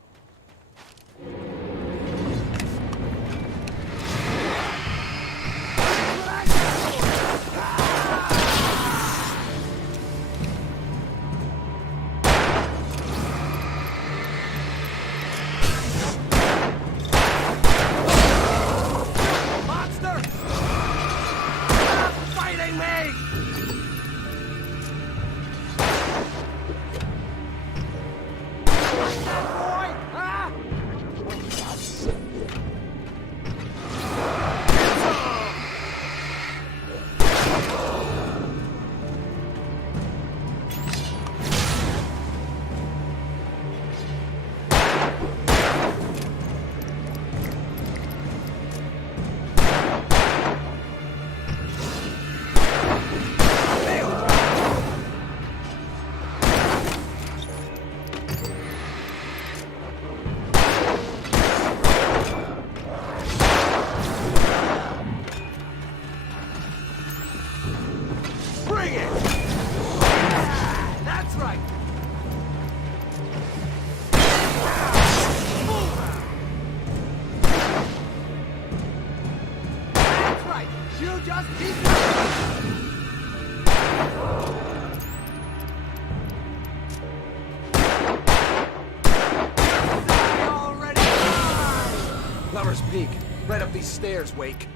Lover's Peak. Right up these stairs, Wake.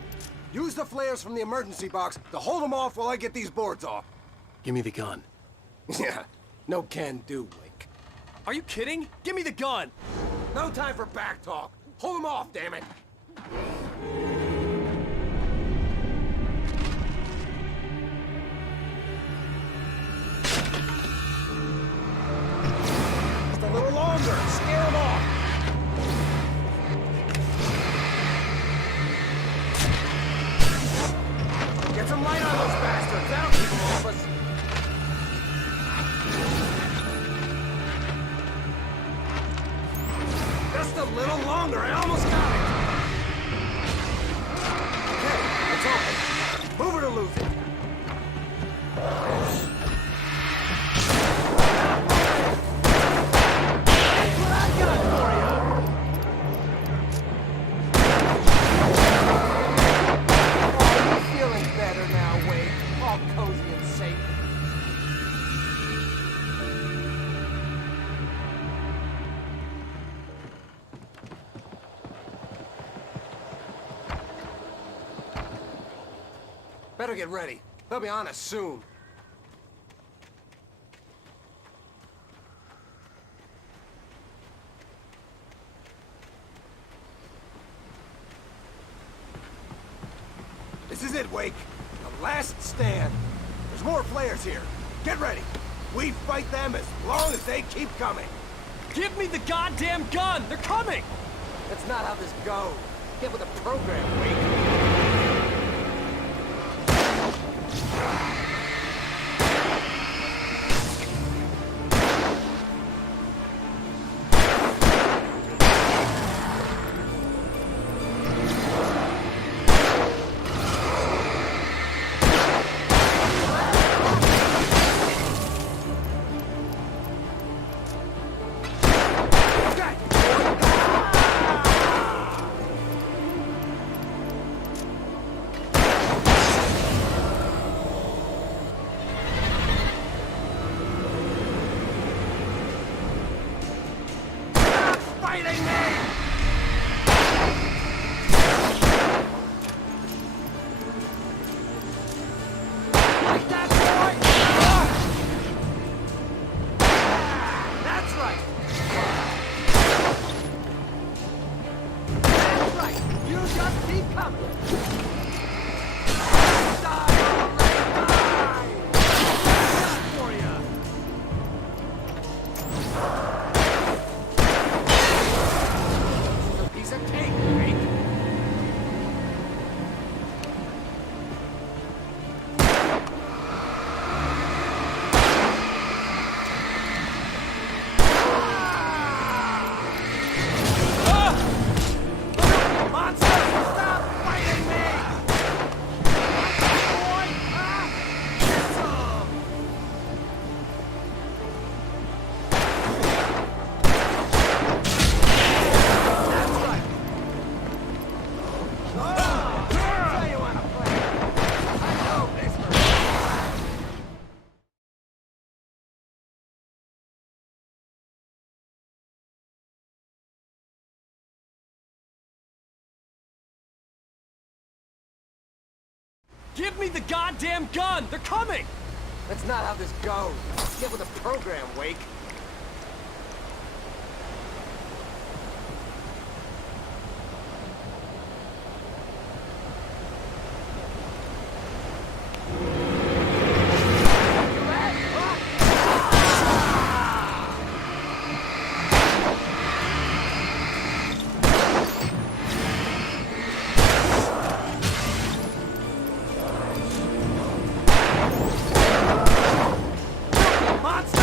Use the flares from the emergency box to hold them off while I get these boards off. Give me the gun. Yeah, no can do, Wake. Are you kidding? Give me the gun! No time for back talk. Hold them off, damn it. Just a little longer. Scare them off. longer. I almost got it. Okay, it's open. Move it or lose it. That's what I got for you. Oh, you're feeling better now, Wade. All cozy and safe. Better get ready. They'll be on us soon. This is it, Wake. The last stand. There's more flares here. Get ready. We fight them as long as they keep coming. Give me the goddamn gun! They're coming! That's not how this goes. Get with the program, Wake. Fighting me! Like that, boy! That's right! That's right! You just keep coming! Die already, die! That's for ya! Piece of cake, Wake. Monster, stop fighting me! Boy, get some! That's right. So you wanna play? I know this for Give me the goddamn gun! They're coming! That's not how this goes. Get with the program, Wake. Monster!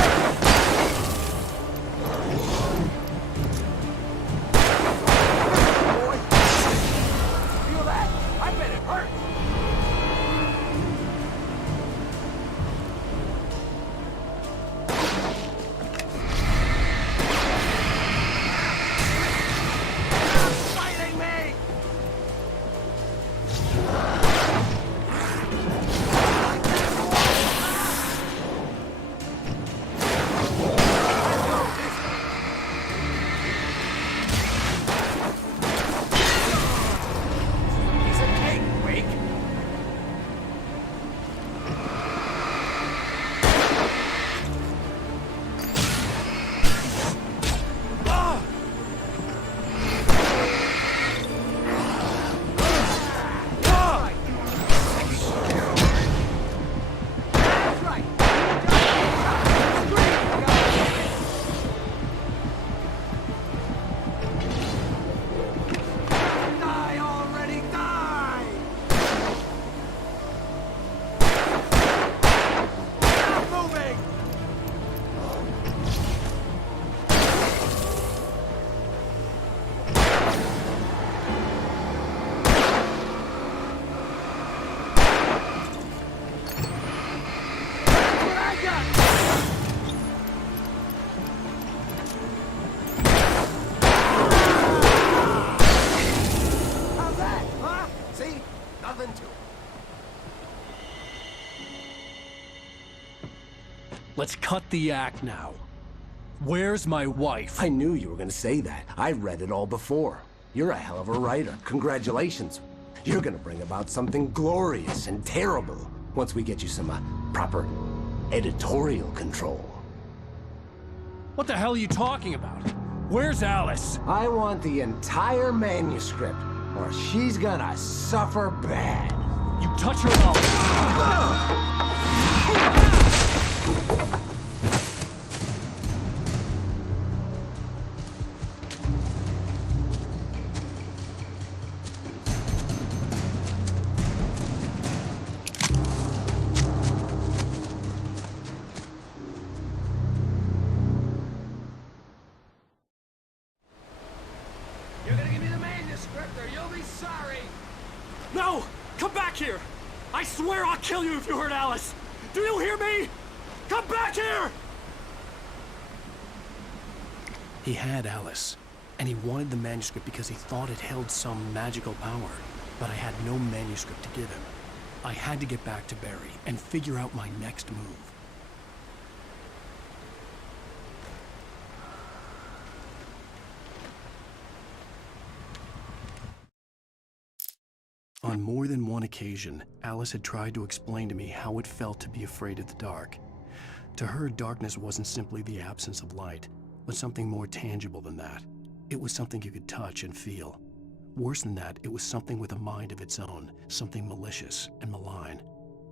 Let's cut the act now. Where's my wife? I knew you were gonna say that. I read it all before. You're a hell of a writer. Congratulations. You're gonna bring about something glorious and terrible once we get you some proper editorial control. What the hell are you talking about? Where's Alice? I want the entire manuscript, or she's gonna suffer bad. You touch her up. You're gonna give me the manuscript or you'll be sorry! No! Come back here! I swear I'll kill you if you hurt Alice! Do you hear me? Come back here! He had Alice, and he wanted the manuscript because he thought it held some magical power. But I had no manuscript to give him. I had to get back to Barry and figure out my next move. On more than one occasion, Alice had tried to explain to me how it felt to be afraid of the dark. To her, darkness wasn't simply the absence of light, but something more tangible than that. It was something you could touch and feel. Worse than that, it was something with a mind of its own, something malicious and malign.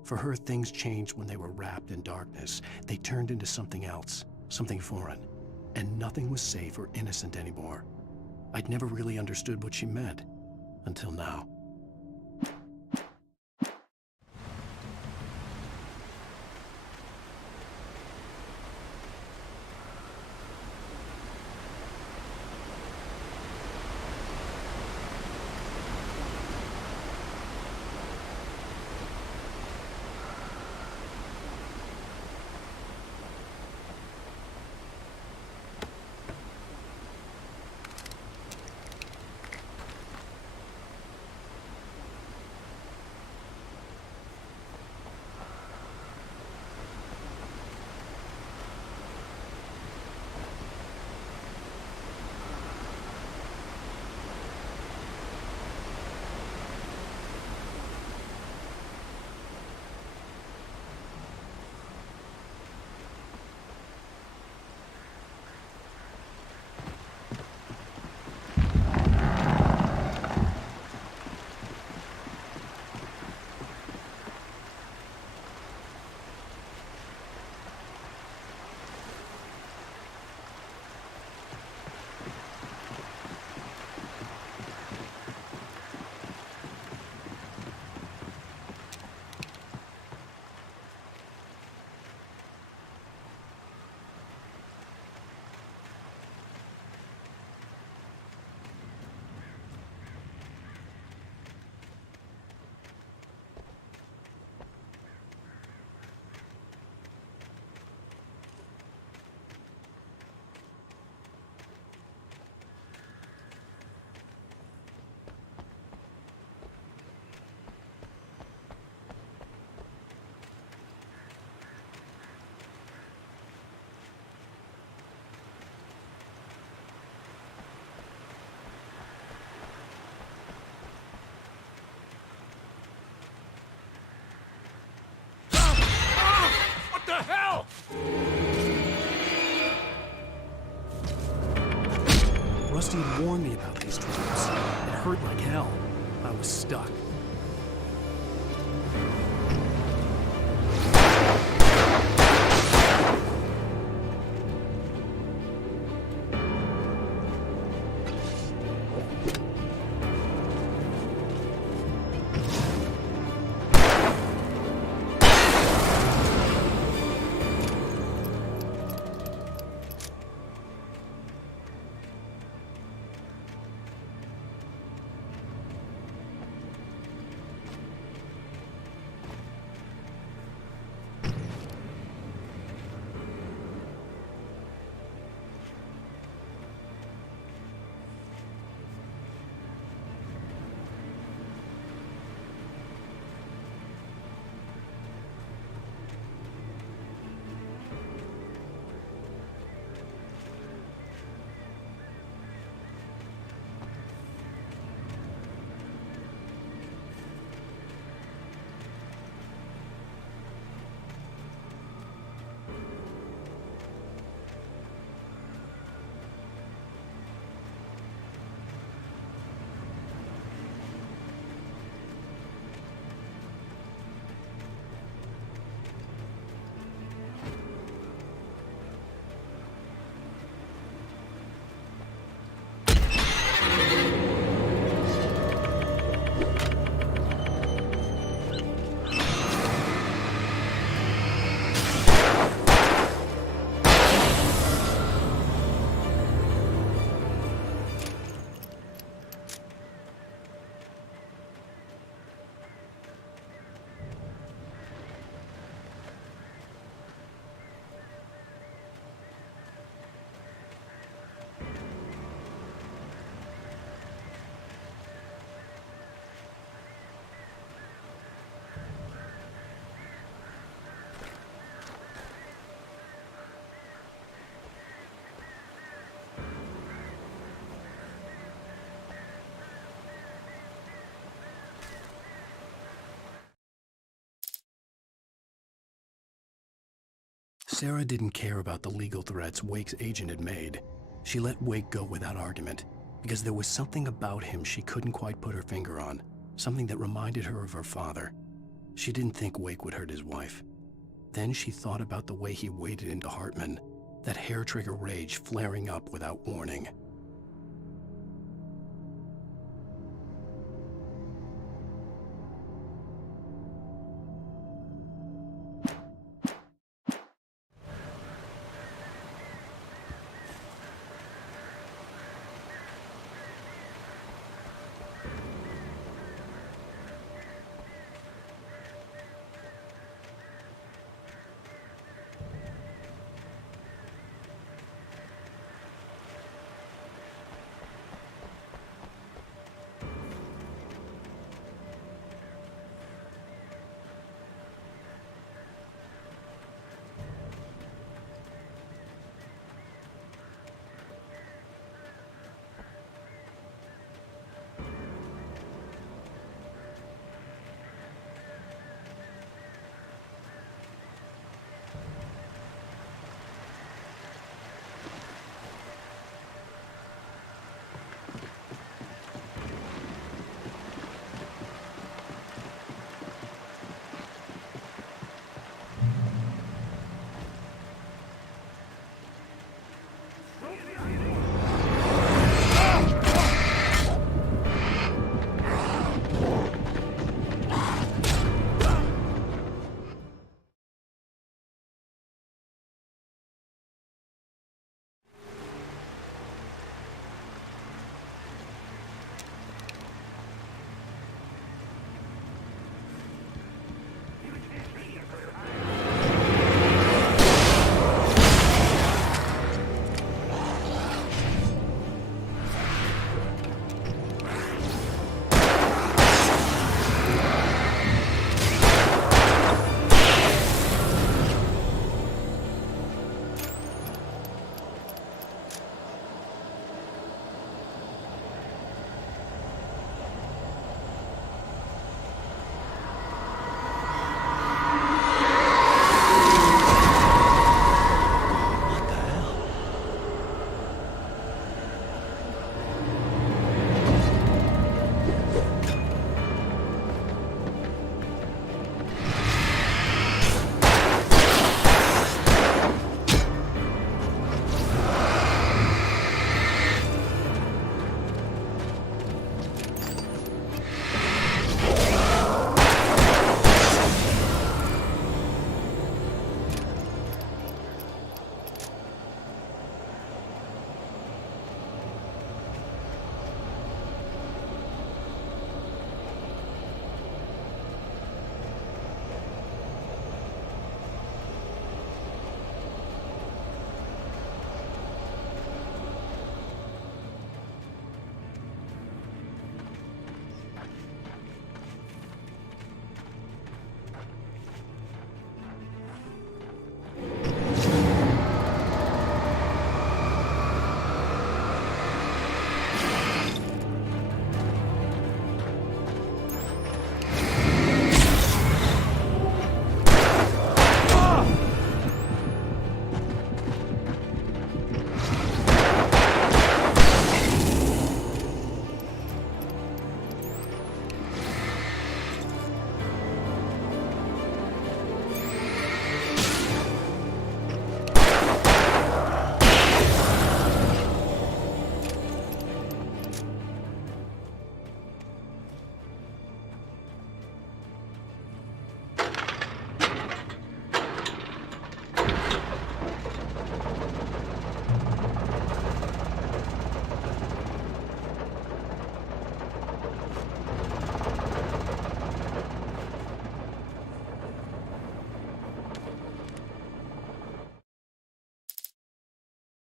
For her, things changed when they were wrapped in darkness. They turned into something else, something foreign, and nothing was safe or innocent anymore. I'd never really understood what she meant, until now. The hell? Rusty had warned me about these traps. It hurt like hell. I was stuck. Sarah didn't care about the legal threats Wake's agent had made. She let Wake go without argument, because there was something about him she couldn't quite put her finger on, something that reminded her of her father. She didn't think Wake would hurt his wife. Then she thought about the way he waded into Hartman, that hair-trigger rage flaring up without warning.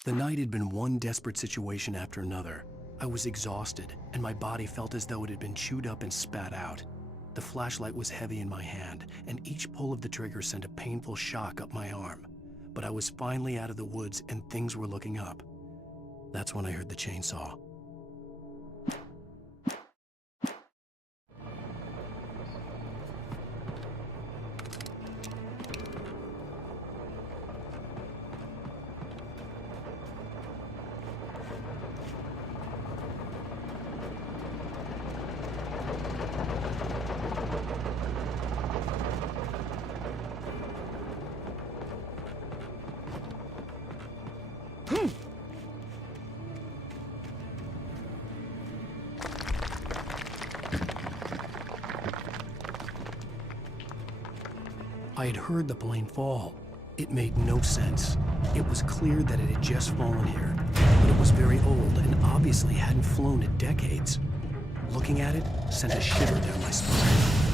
The night had been one desperate situation after another. I was exhausted, and my body felt as though it had been chewed up and spat out. The flashlight was heavy in my hand, and each pull of the trigger sent a painful shock up my arm. But I was finally out of the woods, and things were looking up. That's when I heard the chainsaw. had heard the plane fall. It made no sense. It was clear that it had just fallen here, but it was very old and obviously hadn't flown in decades. Looking at it sent a shiver down my spine.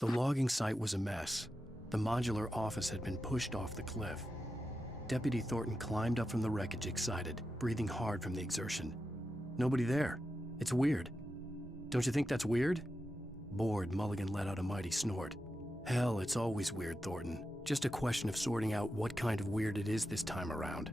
The logging site was a mess. The modular office had been pushed off the cliff. Deputy Thornton climbed up from the wreckage excited, breathing hard from the exertion. Nobody there. It's weird. Don't you think that's weird? Bored, Mulligan let out a mighty snort. Hell, it's always weird, Thornton. Just a question of sorting out what kind of weird it is this time around.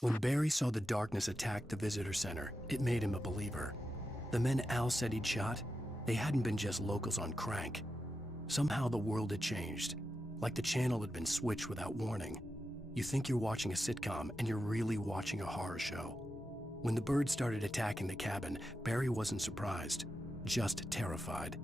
When Barry saw the darkness attack the visitor center, it made him a believer. The men Al said he'd shot, they hadn't been just locals on crank. Somehow the world had changed, like the channel had been switched without warning. You think you're watching a sitcom, and you're really watching a horror show. When the birds started attacking the cabin, Barry wasn't surprised, just terrified.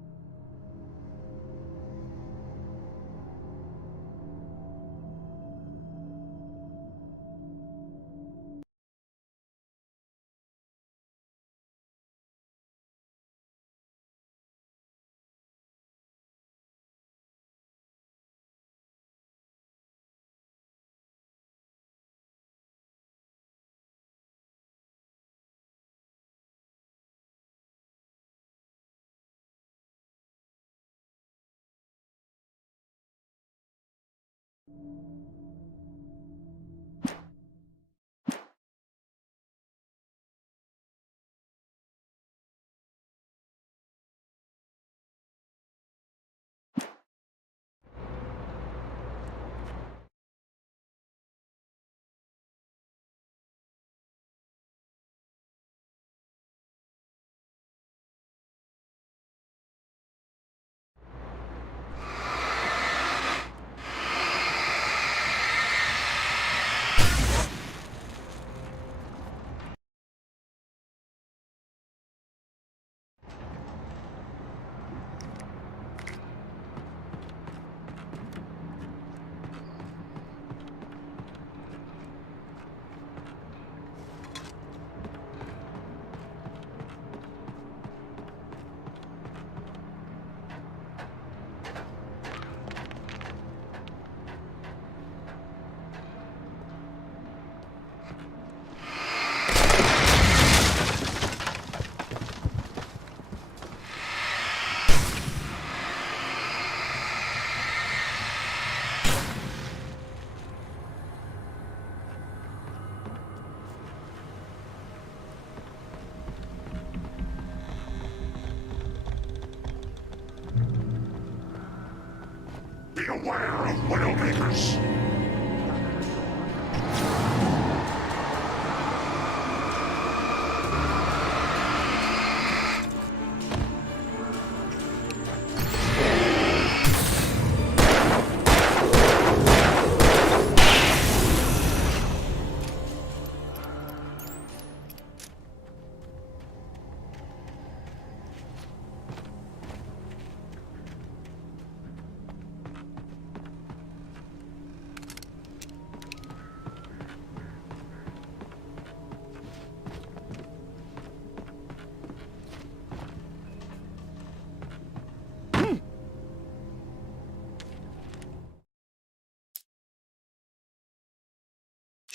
Beware of Widowmakers!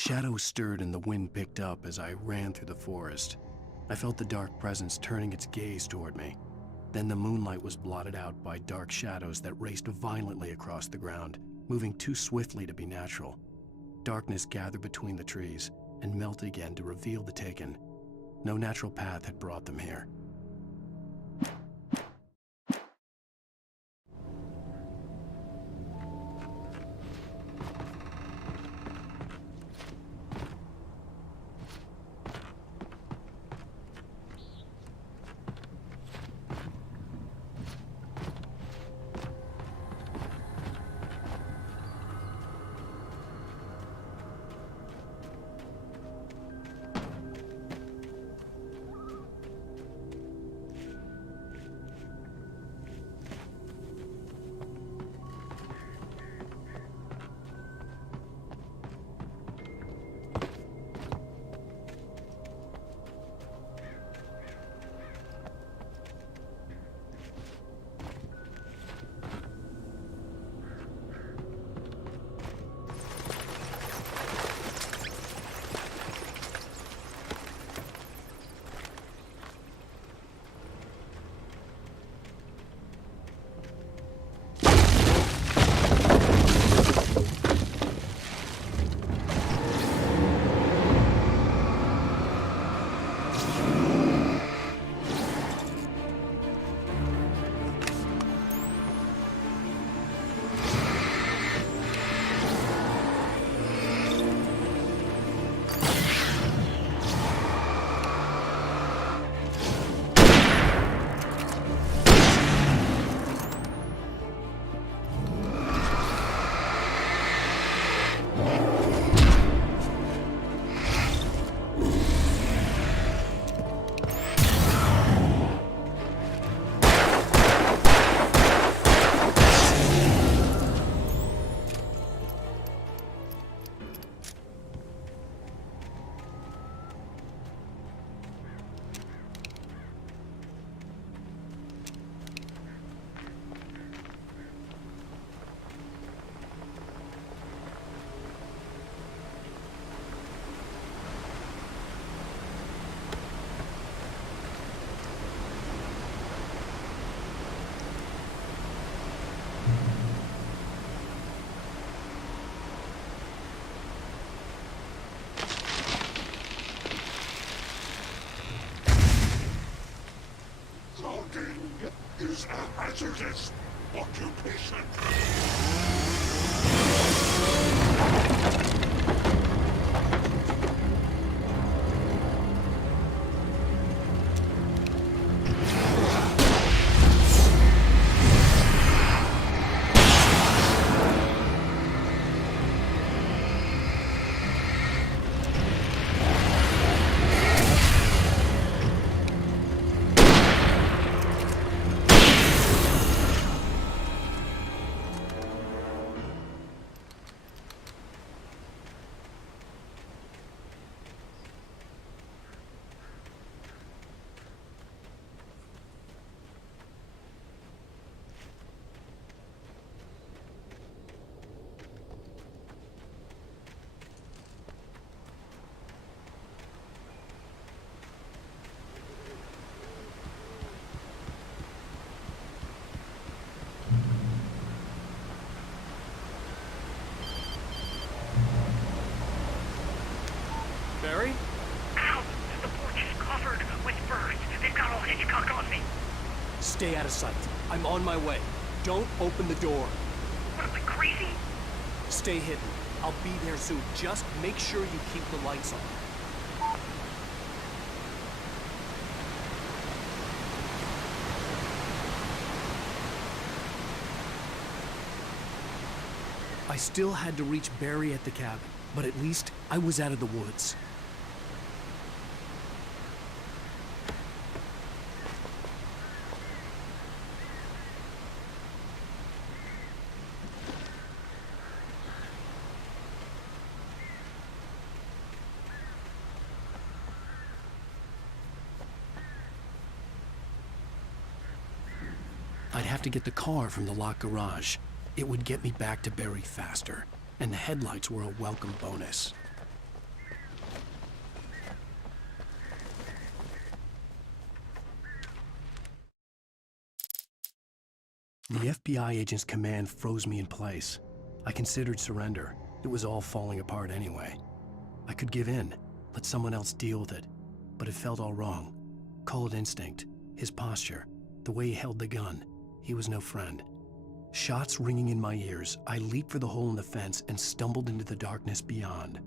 Shadows stirred and the wind picked up as I ran through the forest. I felt the dark presence turning its gaze toward me. Then the moonlight was blotted out by dark shadows that raced violently across the ground, moving too swiftly to be natural. Darkness gathered between the trees and melted again to reveal the Taken. No natural path had brought them here. Is a hazardous occupation. Barry? Ow! The porch is covered with birds. They've got all Hitchcock on me. Stay out of sight. I'm on my way. Don't open the door. What am I, crazy? Stay hidden. I'll be there soon. Just make sure you keep the lights on. I still had to reach Barry at the cabin, but at least I was out of the woods. I'd have to get the car from the locked garage. It would get me back to Barry faster, and the headlights were a welcome bonus. The FBI agent's command froze me in place. I considered surrender. It was all falling apart anyway. I could give in, let someone else deal with it, but it felt all wrong. Call it instinct, his posture, the way he held the gun. He was no friend. Shots ringing in my ears, I leaped for the hole in the fence and stumbled into the darkness beyond.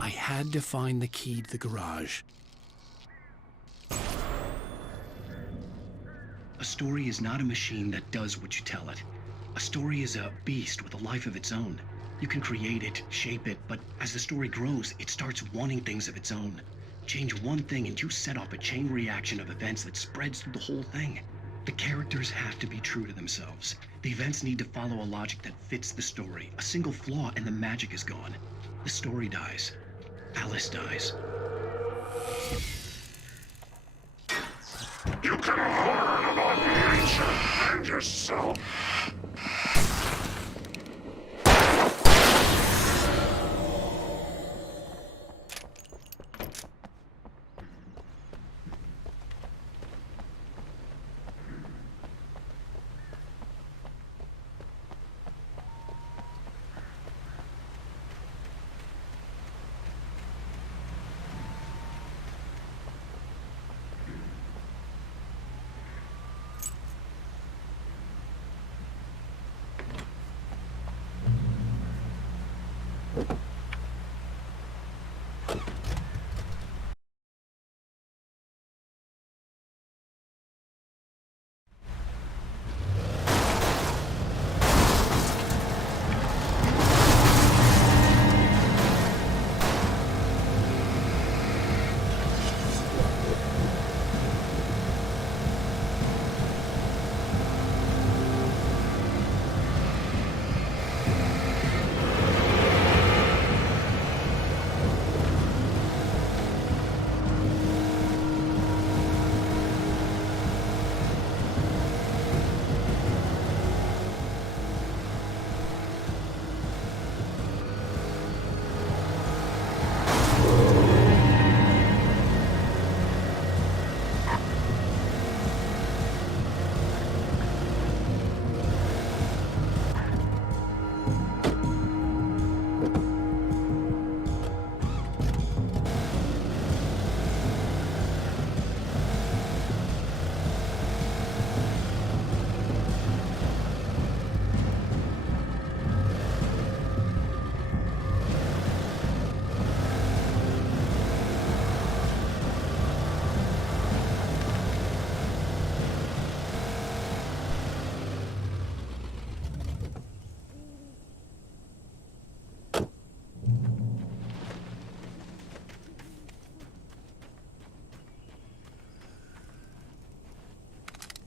I had to find the key to the garage. A story is not a machine that does what you tell it. A story is a beast with a life of its own. You can create it, shape it, but as the story grows, it starts wanting things of its own. Change one thing and you set off a chain reaction of events that spreads through the whole thing. The characters have to be true to themselves. The events need to follow a logic that fits the story. A single flaw and the magic is gone. The story dies. Alice dies. You can learn about nature and yourself.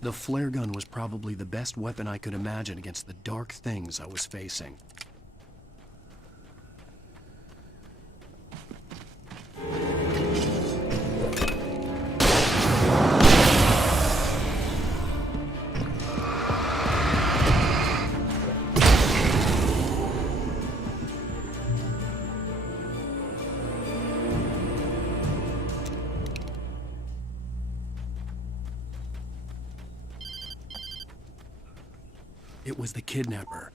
The flare gun was probably the best weapon I could imagine against the dark things I was facing. It was the kidnapper.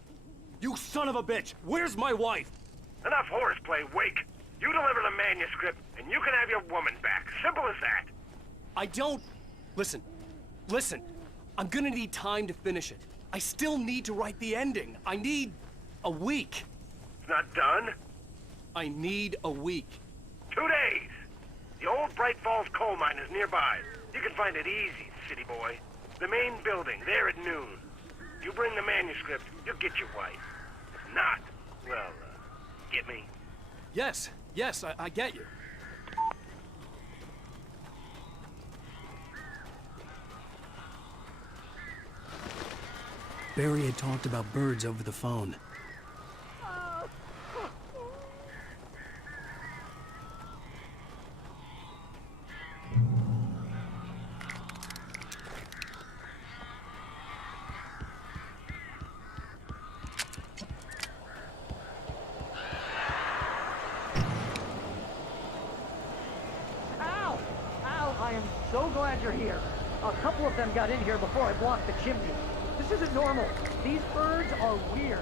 You son of a bitch! Where's my wife? Enough horseplay, Wake. You deliver the manuscript, and you can have your woman back. Simple as that. I don't... Listen. I'm gonna need time to finish it. I still need to write the ending. I need a week. It's not done? I need a week. 2 days. The old Bright Falls coal mine is nearby. You can find it easy, city boy. The main building, there at noon. You bring the manuscript, you'll get your wife. If not, well, get me? Yes, I get you. Barry had talked about birds over the phone. I am so glad you're here. A couple of them got in here before I blocked the chimney. This isn't normal. These birds are weird.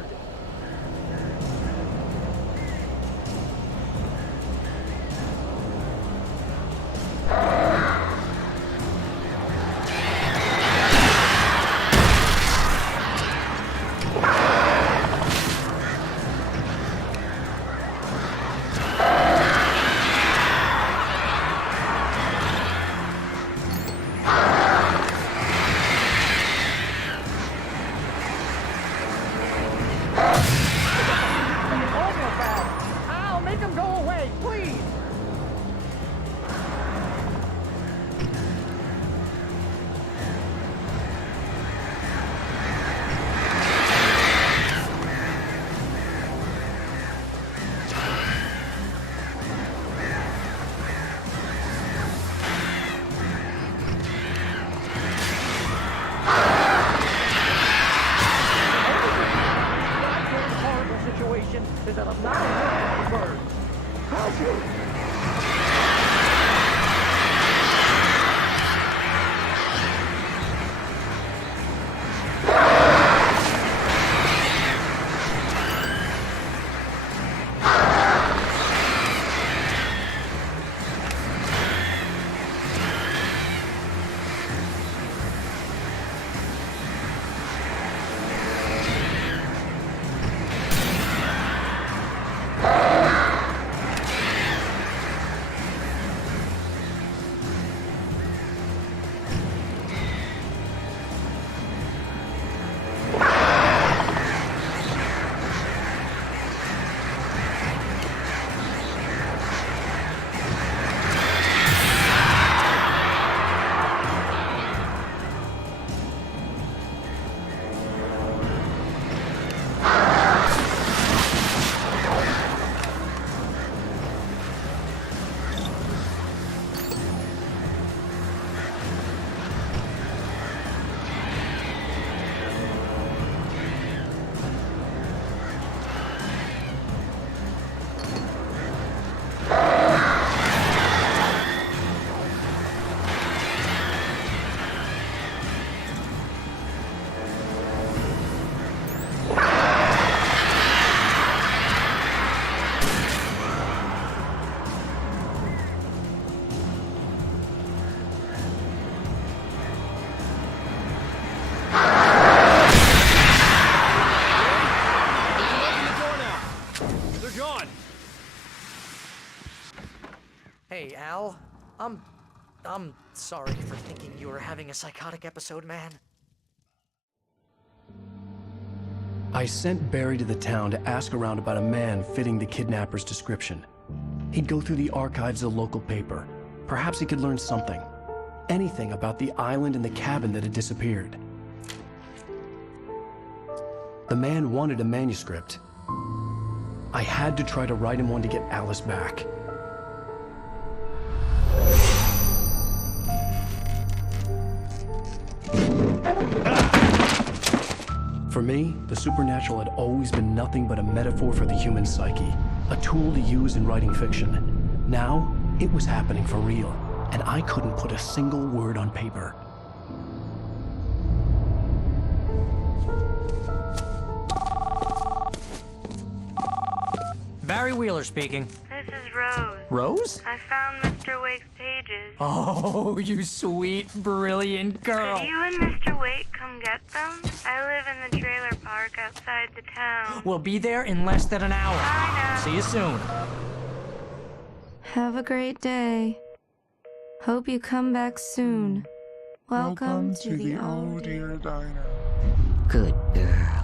Is that I'm not a bird. Help you! Hey, Al. I'm sorry for thinking you were having a psychotic episode, man. I sent Barry to the town to ask around about a man fitting the kidnapper's description. He'd go through the archives of the local paper. Perhaps he could learn something. Anything about the island and the cabin that had disappeared. The man wanted a manuscript. I had to try to write him one to get Alice back. For me, the supernatural had always been nothing but a metaphor for the human psyche, a tool to use in writing fiction. Now, it was happening for real, and I couldn't put a single word on paper. Barry Wheeler speaking. This is Rose. Rose? I found Mr. Wake's pages. Oh, you sweet, brilliant girl. Could you and Mr. Wake come get them? I live in the trailer park outside the town. We'll be there in less than an hour. Bye now. See you soon. Have a great day. Hope you come back soon. Welcome to the Oh Dear Diner. Good girl.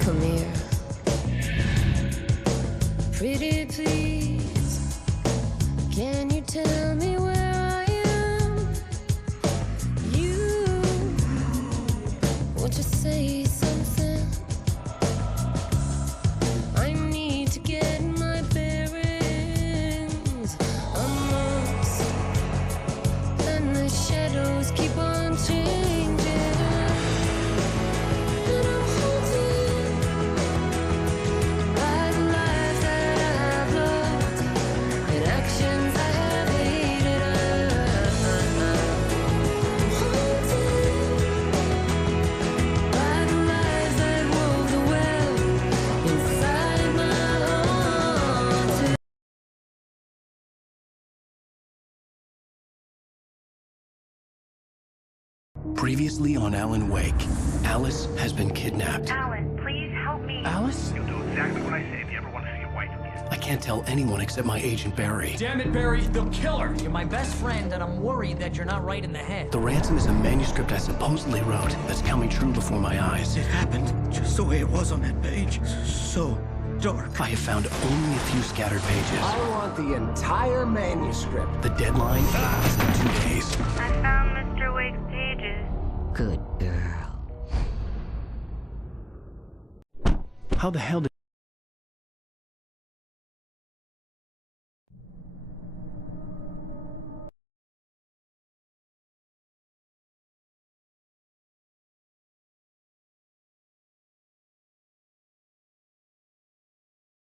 Come here. Pretty please, can you tell me where I am? Won't you say something? I need to get my bearings amongst, and the shadows keep on changing. And I'm haunted by the lives that I have loved and actions I have hated. I'm haunted by the lies that wove the web inside my heart. Previously on Alan Wake, Alice has been kidnapped. Alan, please help me. Alice? You'll do exactly what I say if you ever want to see your wife again. I can't tell anyone except my agent Barry. Damn it, Barry, they'll kill her. You're my best friend, and I'm worried that you're not right in the head. The ransom is a manuscript I supposedly wrote that's coming true before my eyes. It happened just the way it was on that page. So dark. I have found only a few scattered pages. I want the entire manuscript. The deadline is in 2 days. I found Mr. Wake's pages. Good girl. How the hell did